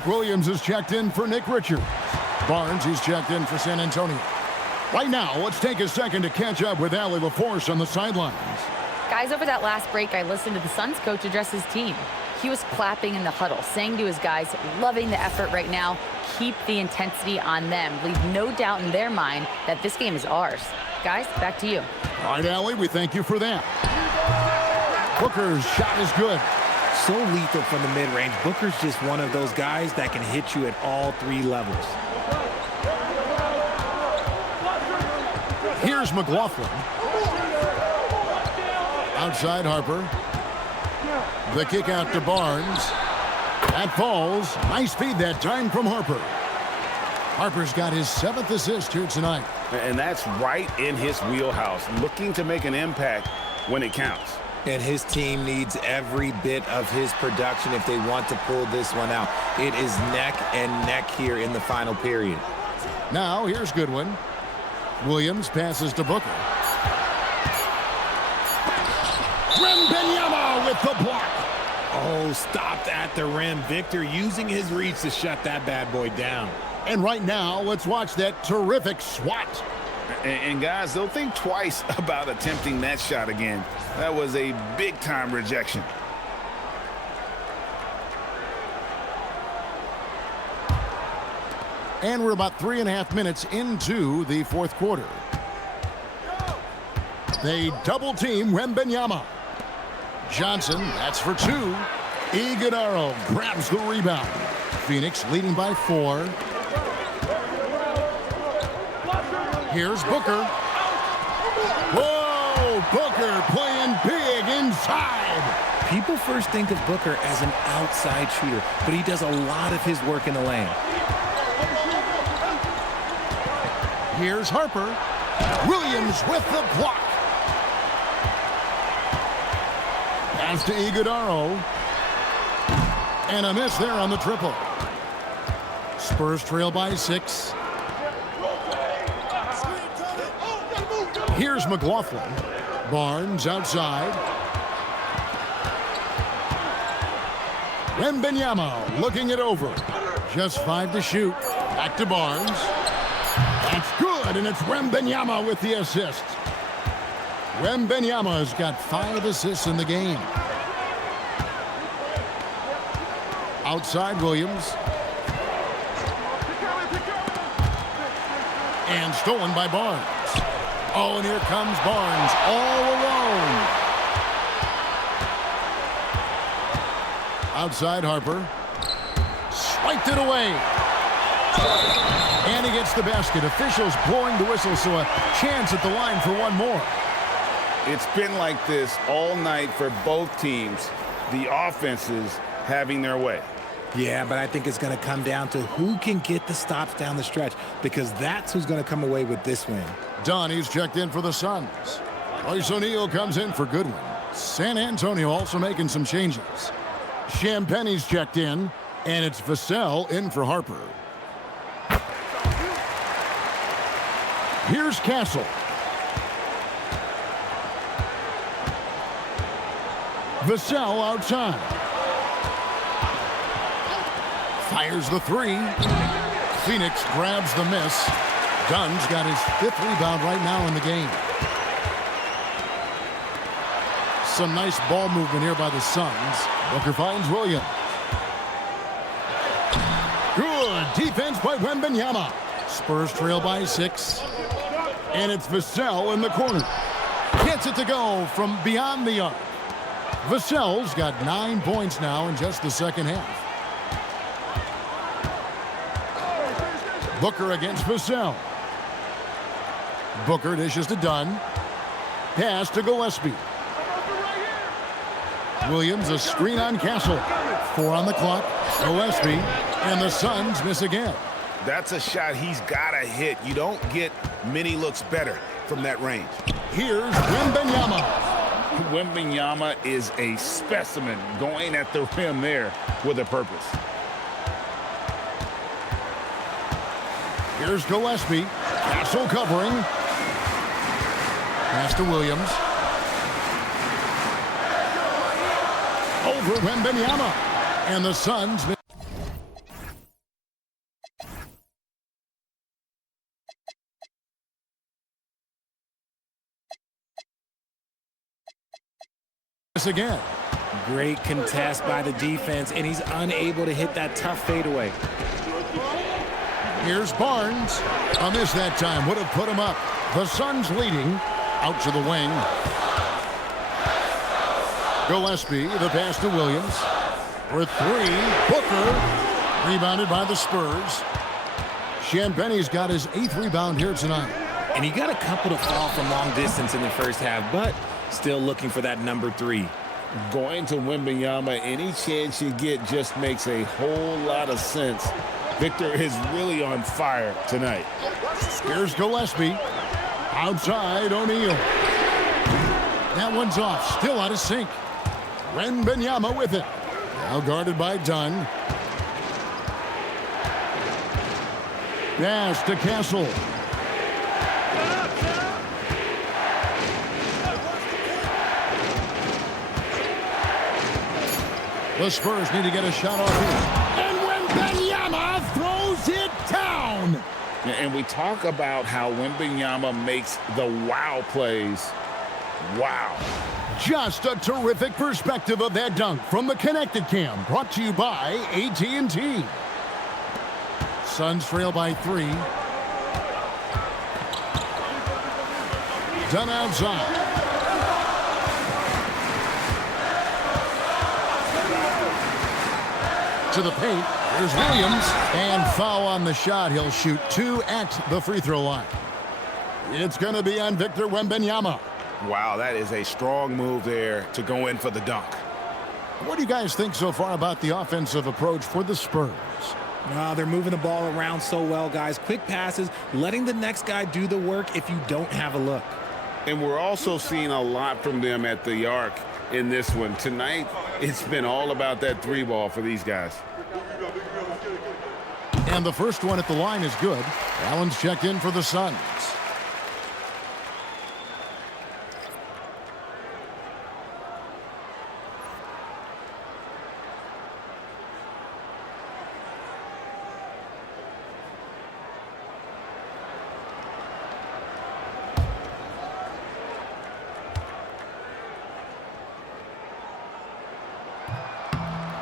Williams is checked in for Nick Richards. Barnes is checked in for San Antonio. Right now, let's take a second to catch up with Allie LaForce on the sidelines. Guys, over that last break, I listened to the Suns coach address his team. He was clapping in the huddle, saying to his guys, loving the effort right now, keep the intensity on them. Leave no doubt in their mind that this game is ours. Guys, back to you. All right, Allie, we thank you for that. Booker's shot is good. So lethal from the mid-range. Booker's just one of those guys that can hit you at all 3 levels. Here's McLaughlin. Outside Harper. The kick out to Barnes. That falls. Nice speed that time from Harper. Harper's got his 7th assist here tonight. And that's right in his wheelhouse, looking to make an impact when it counts. And his team needs every bit of his production if they want to pull this one out. It is neck and neck here in the final period. Now, here's Goodwin. Williams passes to Booker. Wembanyama with the block. Oh, stopped at the rim. Victor using his reach to shut that bad boy down. And right now, let's watch that terrific swat. And guys, they'll think twice about attempting that shot again. That was a big-time rejection. And we're about 3.5 minutes into the 4th quarter. They double-team Wembanyama. Johnson, that's for 2. Iguodala grabs the rebound. Phoenix leading by 4. Here's Booker. Whoa, Booker playing big inside. People first think of Booker as an outside shooter, but he does a lot of his work in the lane. Here's Harper. Williams with the block. Pass to Iguodaro. And a miss there on the triple. Spurs trail by 6. Here's McLaughlin. Barnes outside. Wembanyama looking it over. Just 5 to shoot. Back to Barnes. That's good, and it's Wembanyama with the assist. Wembanyama's got 5 assists in the game. Outside Williams. And stolen by Barnes. Oh, and here comes Barnes all alone. Outside Harper. Swiped it away. And he gets the basket. Officials blowing the whistle, so a chance at the line for one more. It's been like this all night for both teams. The offenses having their way. Yeah, but I think it's going to come down to who can get the stops down the stretch, because that's who's going to come away with this win. Donnie's checked in for the Suns. Royce O'Neal comes in for Goodwin. San Antonio also making some changes. Champagne's checked in, and it's Vassell in for Harper. Here's Castle. Vassell outside. Fires the 3. Phoenix grabs the miss. Dunn's got his 5th rebound right now in the game. Some nice ball movement here by the Suns. Booker finds Williams. Good defense by Wembanyama. Spurs trail by 6. And it's Vassell in the corner. Gets it to go from beyond the arc. Vassell's got 9 points now in just the second half. Booker against Vassell. Booker dishes to Dunn. Pass to Gillespie. Williams a screen on Castle. 4 on the clock. Gillespie, and the Suns miss again. That's a shot he's got to hit. You don't get many looks better from that range. Here's Wembanyama. Wembanyama is a specimen, going at the rim there with a purpose. Here's Gillespie. Castle covering. Pass to Williams. Over Wembanyama. And the Suns miss again. Great contest by the defense, and he's unable to hit that tough fadeaway. Here's Barnes. A miss that time would have put him up. The Suns leading. Out to the wing. Gillespie, the pass to Williams. For 3, Booker. Rebounded by the Spurs. Champagne's got his 8th rebound here tonight. And he got a couple to fall from long distance in the first half, but still looking for that number 3. Going to Wembanyama, any chance you get just makes a whole lot of sense. Victor is really on fire tonight. Here's Gillespie. Outside O'Neal. That one's off. Still out of sync. Wembanyama with it. Now guarded by Dunn. Pass to Castle. The Spurs need to get a shot off here. And Wembanyama throws it down. And we talk about how Wembanyama makes the wow plays. Wow. Just a terrific perspective of that dunk from the Connected Cam, brought to you by AT&T. Suns trail by 3. Dunn outside. To the paint. There's Williams. And foul on the shot. He'll shoot 2 at the free throw line. It's going to be on Victor Wembanyama. Wow, that is a strong move there to go in for the dunk. What do you guys think so far about the offensive approach for the Spurs? They're moving the ball around so well, guys. Quick passes, letting the next guy do the work if you don't have a look. And we're also seeing a lot from them at the arc. in this one. Tonight, it's been all about that three ball for these guys. And the first one at the line is good. Allen's checked in for the Suns.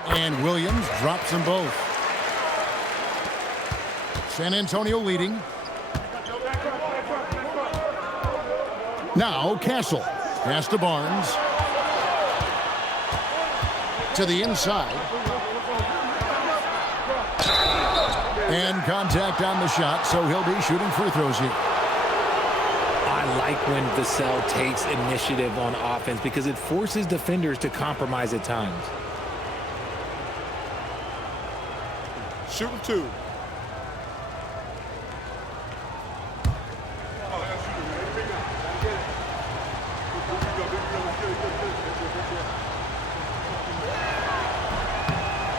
And Williams drops them both. San Antonio leading. Now Castle. Pass to Barnes. To the inside. And contact on the shot, so he'll be shooting free throws here. I like when Vassell takes initiative on offense because it forces defenders to compromise at times. Shooting two.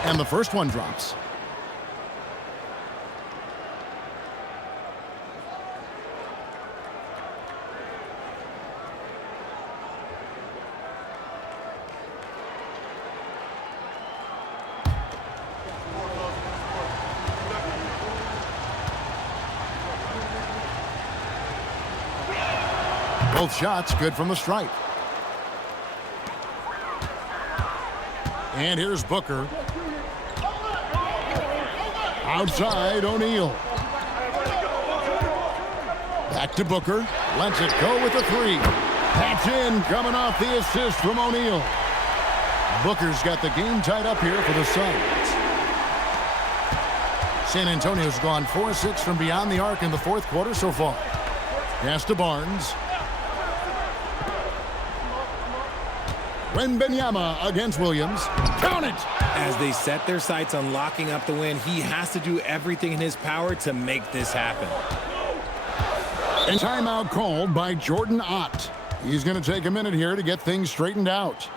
And the first one drops. Both shots good from the stripe. And here's Booker. Outside, O'Neal. Back to Booker. Lets it go with a three. That's in, coming off the assist from O'Neal. Booker's got the game tied up here for the Suns. San Antonio's gone 4-6 from beyond the arc in the fourth quarter so far. Pass to Barnes. Wembanyama against Williams. Count it! As they set their sights on locking up the win, he has to do everything in his power to make this happen. And timeout called by Jordan Ott. He's going to take a minute here to get things straightened out.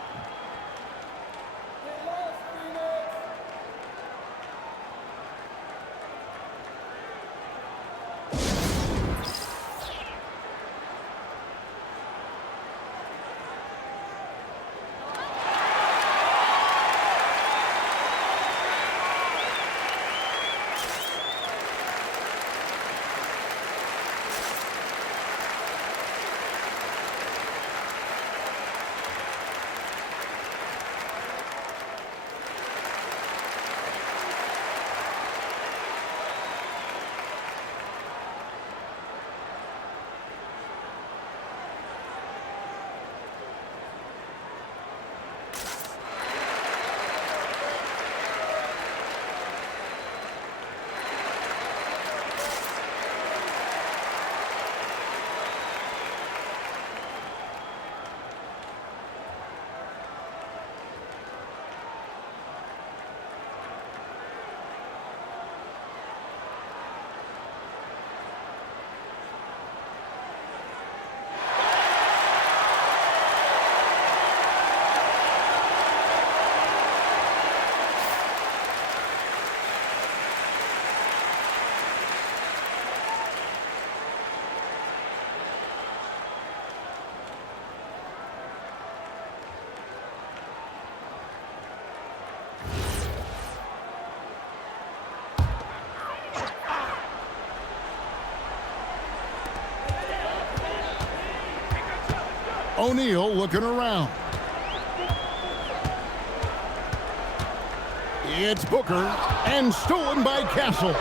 O'Neal looking around. It's Booker, and stolen by Castle.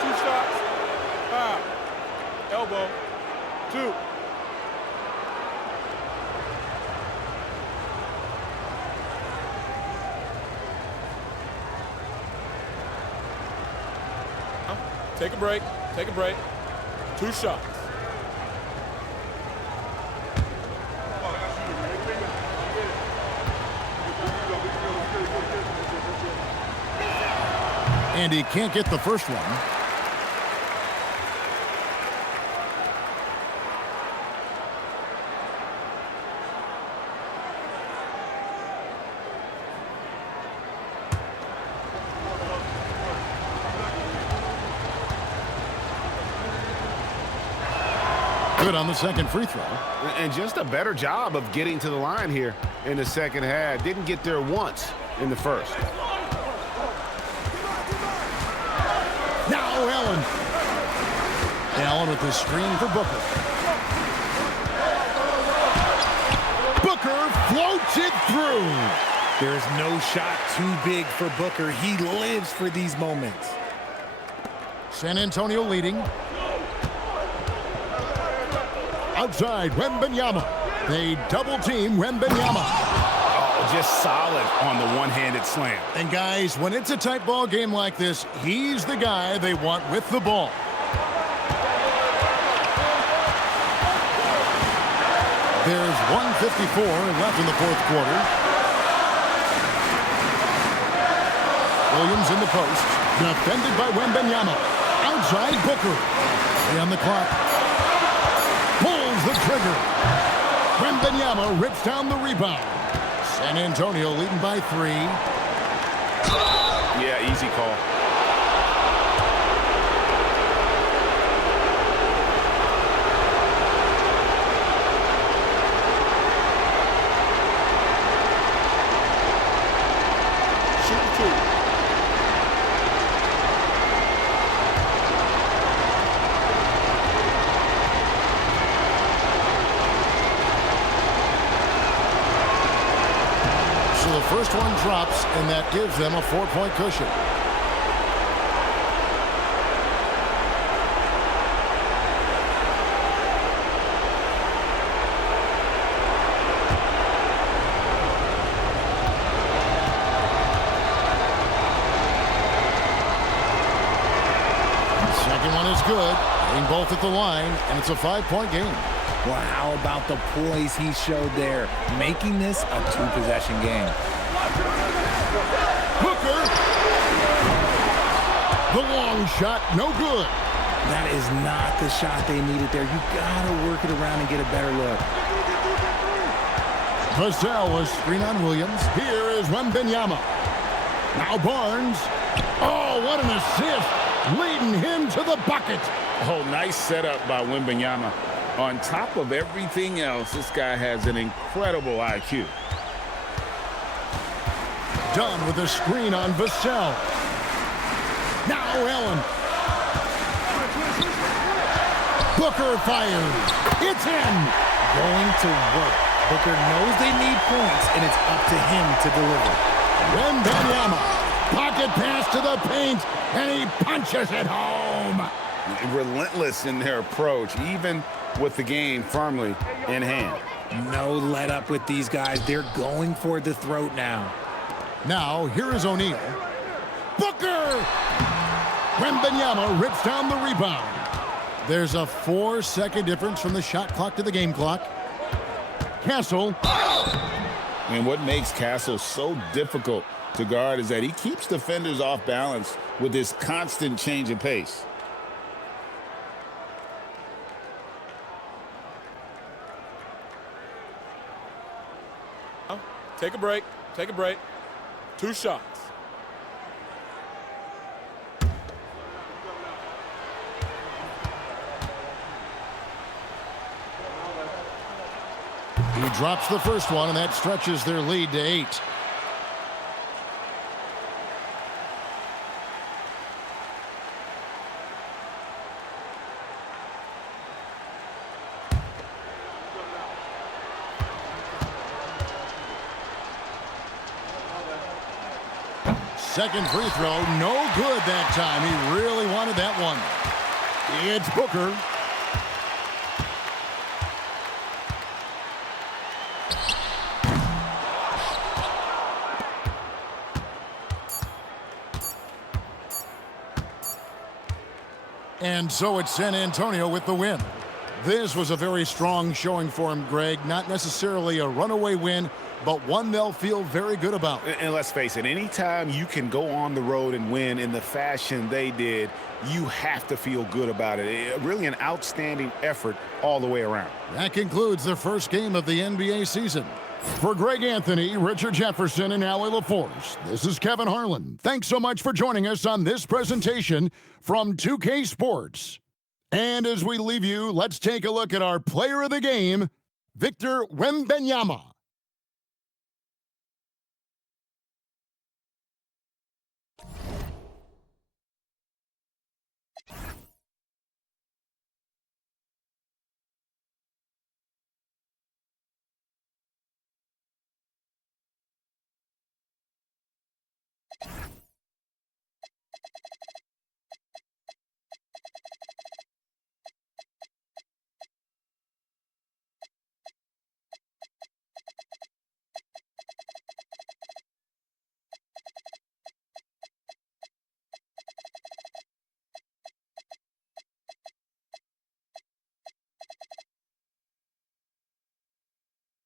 Two shots. Foul. Elbow. Two. Take a break. Take a break. Two shots. And he can't get the first one. Good on the second free throw. And just a better job of getting to the line here in the second half. Didn't get there once in the first. Now Allen. Allen with the screen for Booker. Booker floats it through. There's no shot too big for Booker. He lives for these moments. San Antonio leading. Outside, Wembanyama. They double-team Wembanyama. Oh, just solid on the one-handed slam. And guys, when it's a tight ball game like this, he's the guy they want with the ball. There's 1:54 left in the fourth quarter. Williams in the post. Defended by Wembanyama. Outside Booker. 3 on the clock. Pulls the trigger. Wembanyama rips down the rebound. San Antonio leading by 3. Yeah, easy call. First one drops, and that gives them a 4-point cushion. Second one is good. Getting both at the line, and it's a 5-point game. Well, how about the poise he showed there, making this a 2-possession game. Booker. The long shot, no good. That is not the shot they needed there. You gotta work it around and get a better look. Vassell was screen on Williams. Here is Wembanyama. Now Barnes. Oh, what an assist. Leading him to the bucket. Oh, nice setup by Wembanyama. On top of everything else, this guy has an incredible IQ. Done with a screen on Vassell. Now Allen. Booker fires. It's in. Going to work. Booker knows they need points, and it's up to him to deliver. Wembanyama. Pocket pass to the paint, and he punches it home. Relentless in their approach, even with the game firmly in hand. No let up with these guys. They're going for the throat now. Now, here is O'Neal. Booker! Wembanyama rips down the rebound. There's a 4-second difference from the shot clock to the game clock. Castle. And what makes Castle so difficult to guard is that he keeps defenders off balance with this constant change of pace. Take a break. Take a break. 2 shots. He drops the first one, and that stretches their lead to 8. Second free throw, no good that time. He really wanted that one. It's Booker. And so it's San Antonio with the win. This was a very strong showing for him, Greg. Not necessarily a runaway win, but one they'll feel very good about. And let's face it, anytime you can go on the road and win in the fashion they did, you have to feel good about it. Really an outstanding effort all the way around. That concludes the first game of the NBA season. For Greg Anthony, Richard Jefferson, and Allie LaForce, this is Kevin Harlan. Thanks so much for joining us on this presentation from 2K Sports. And as we leave you, let's take a look at our player of the game, Victor Wembanyama.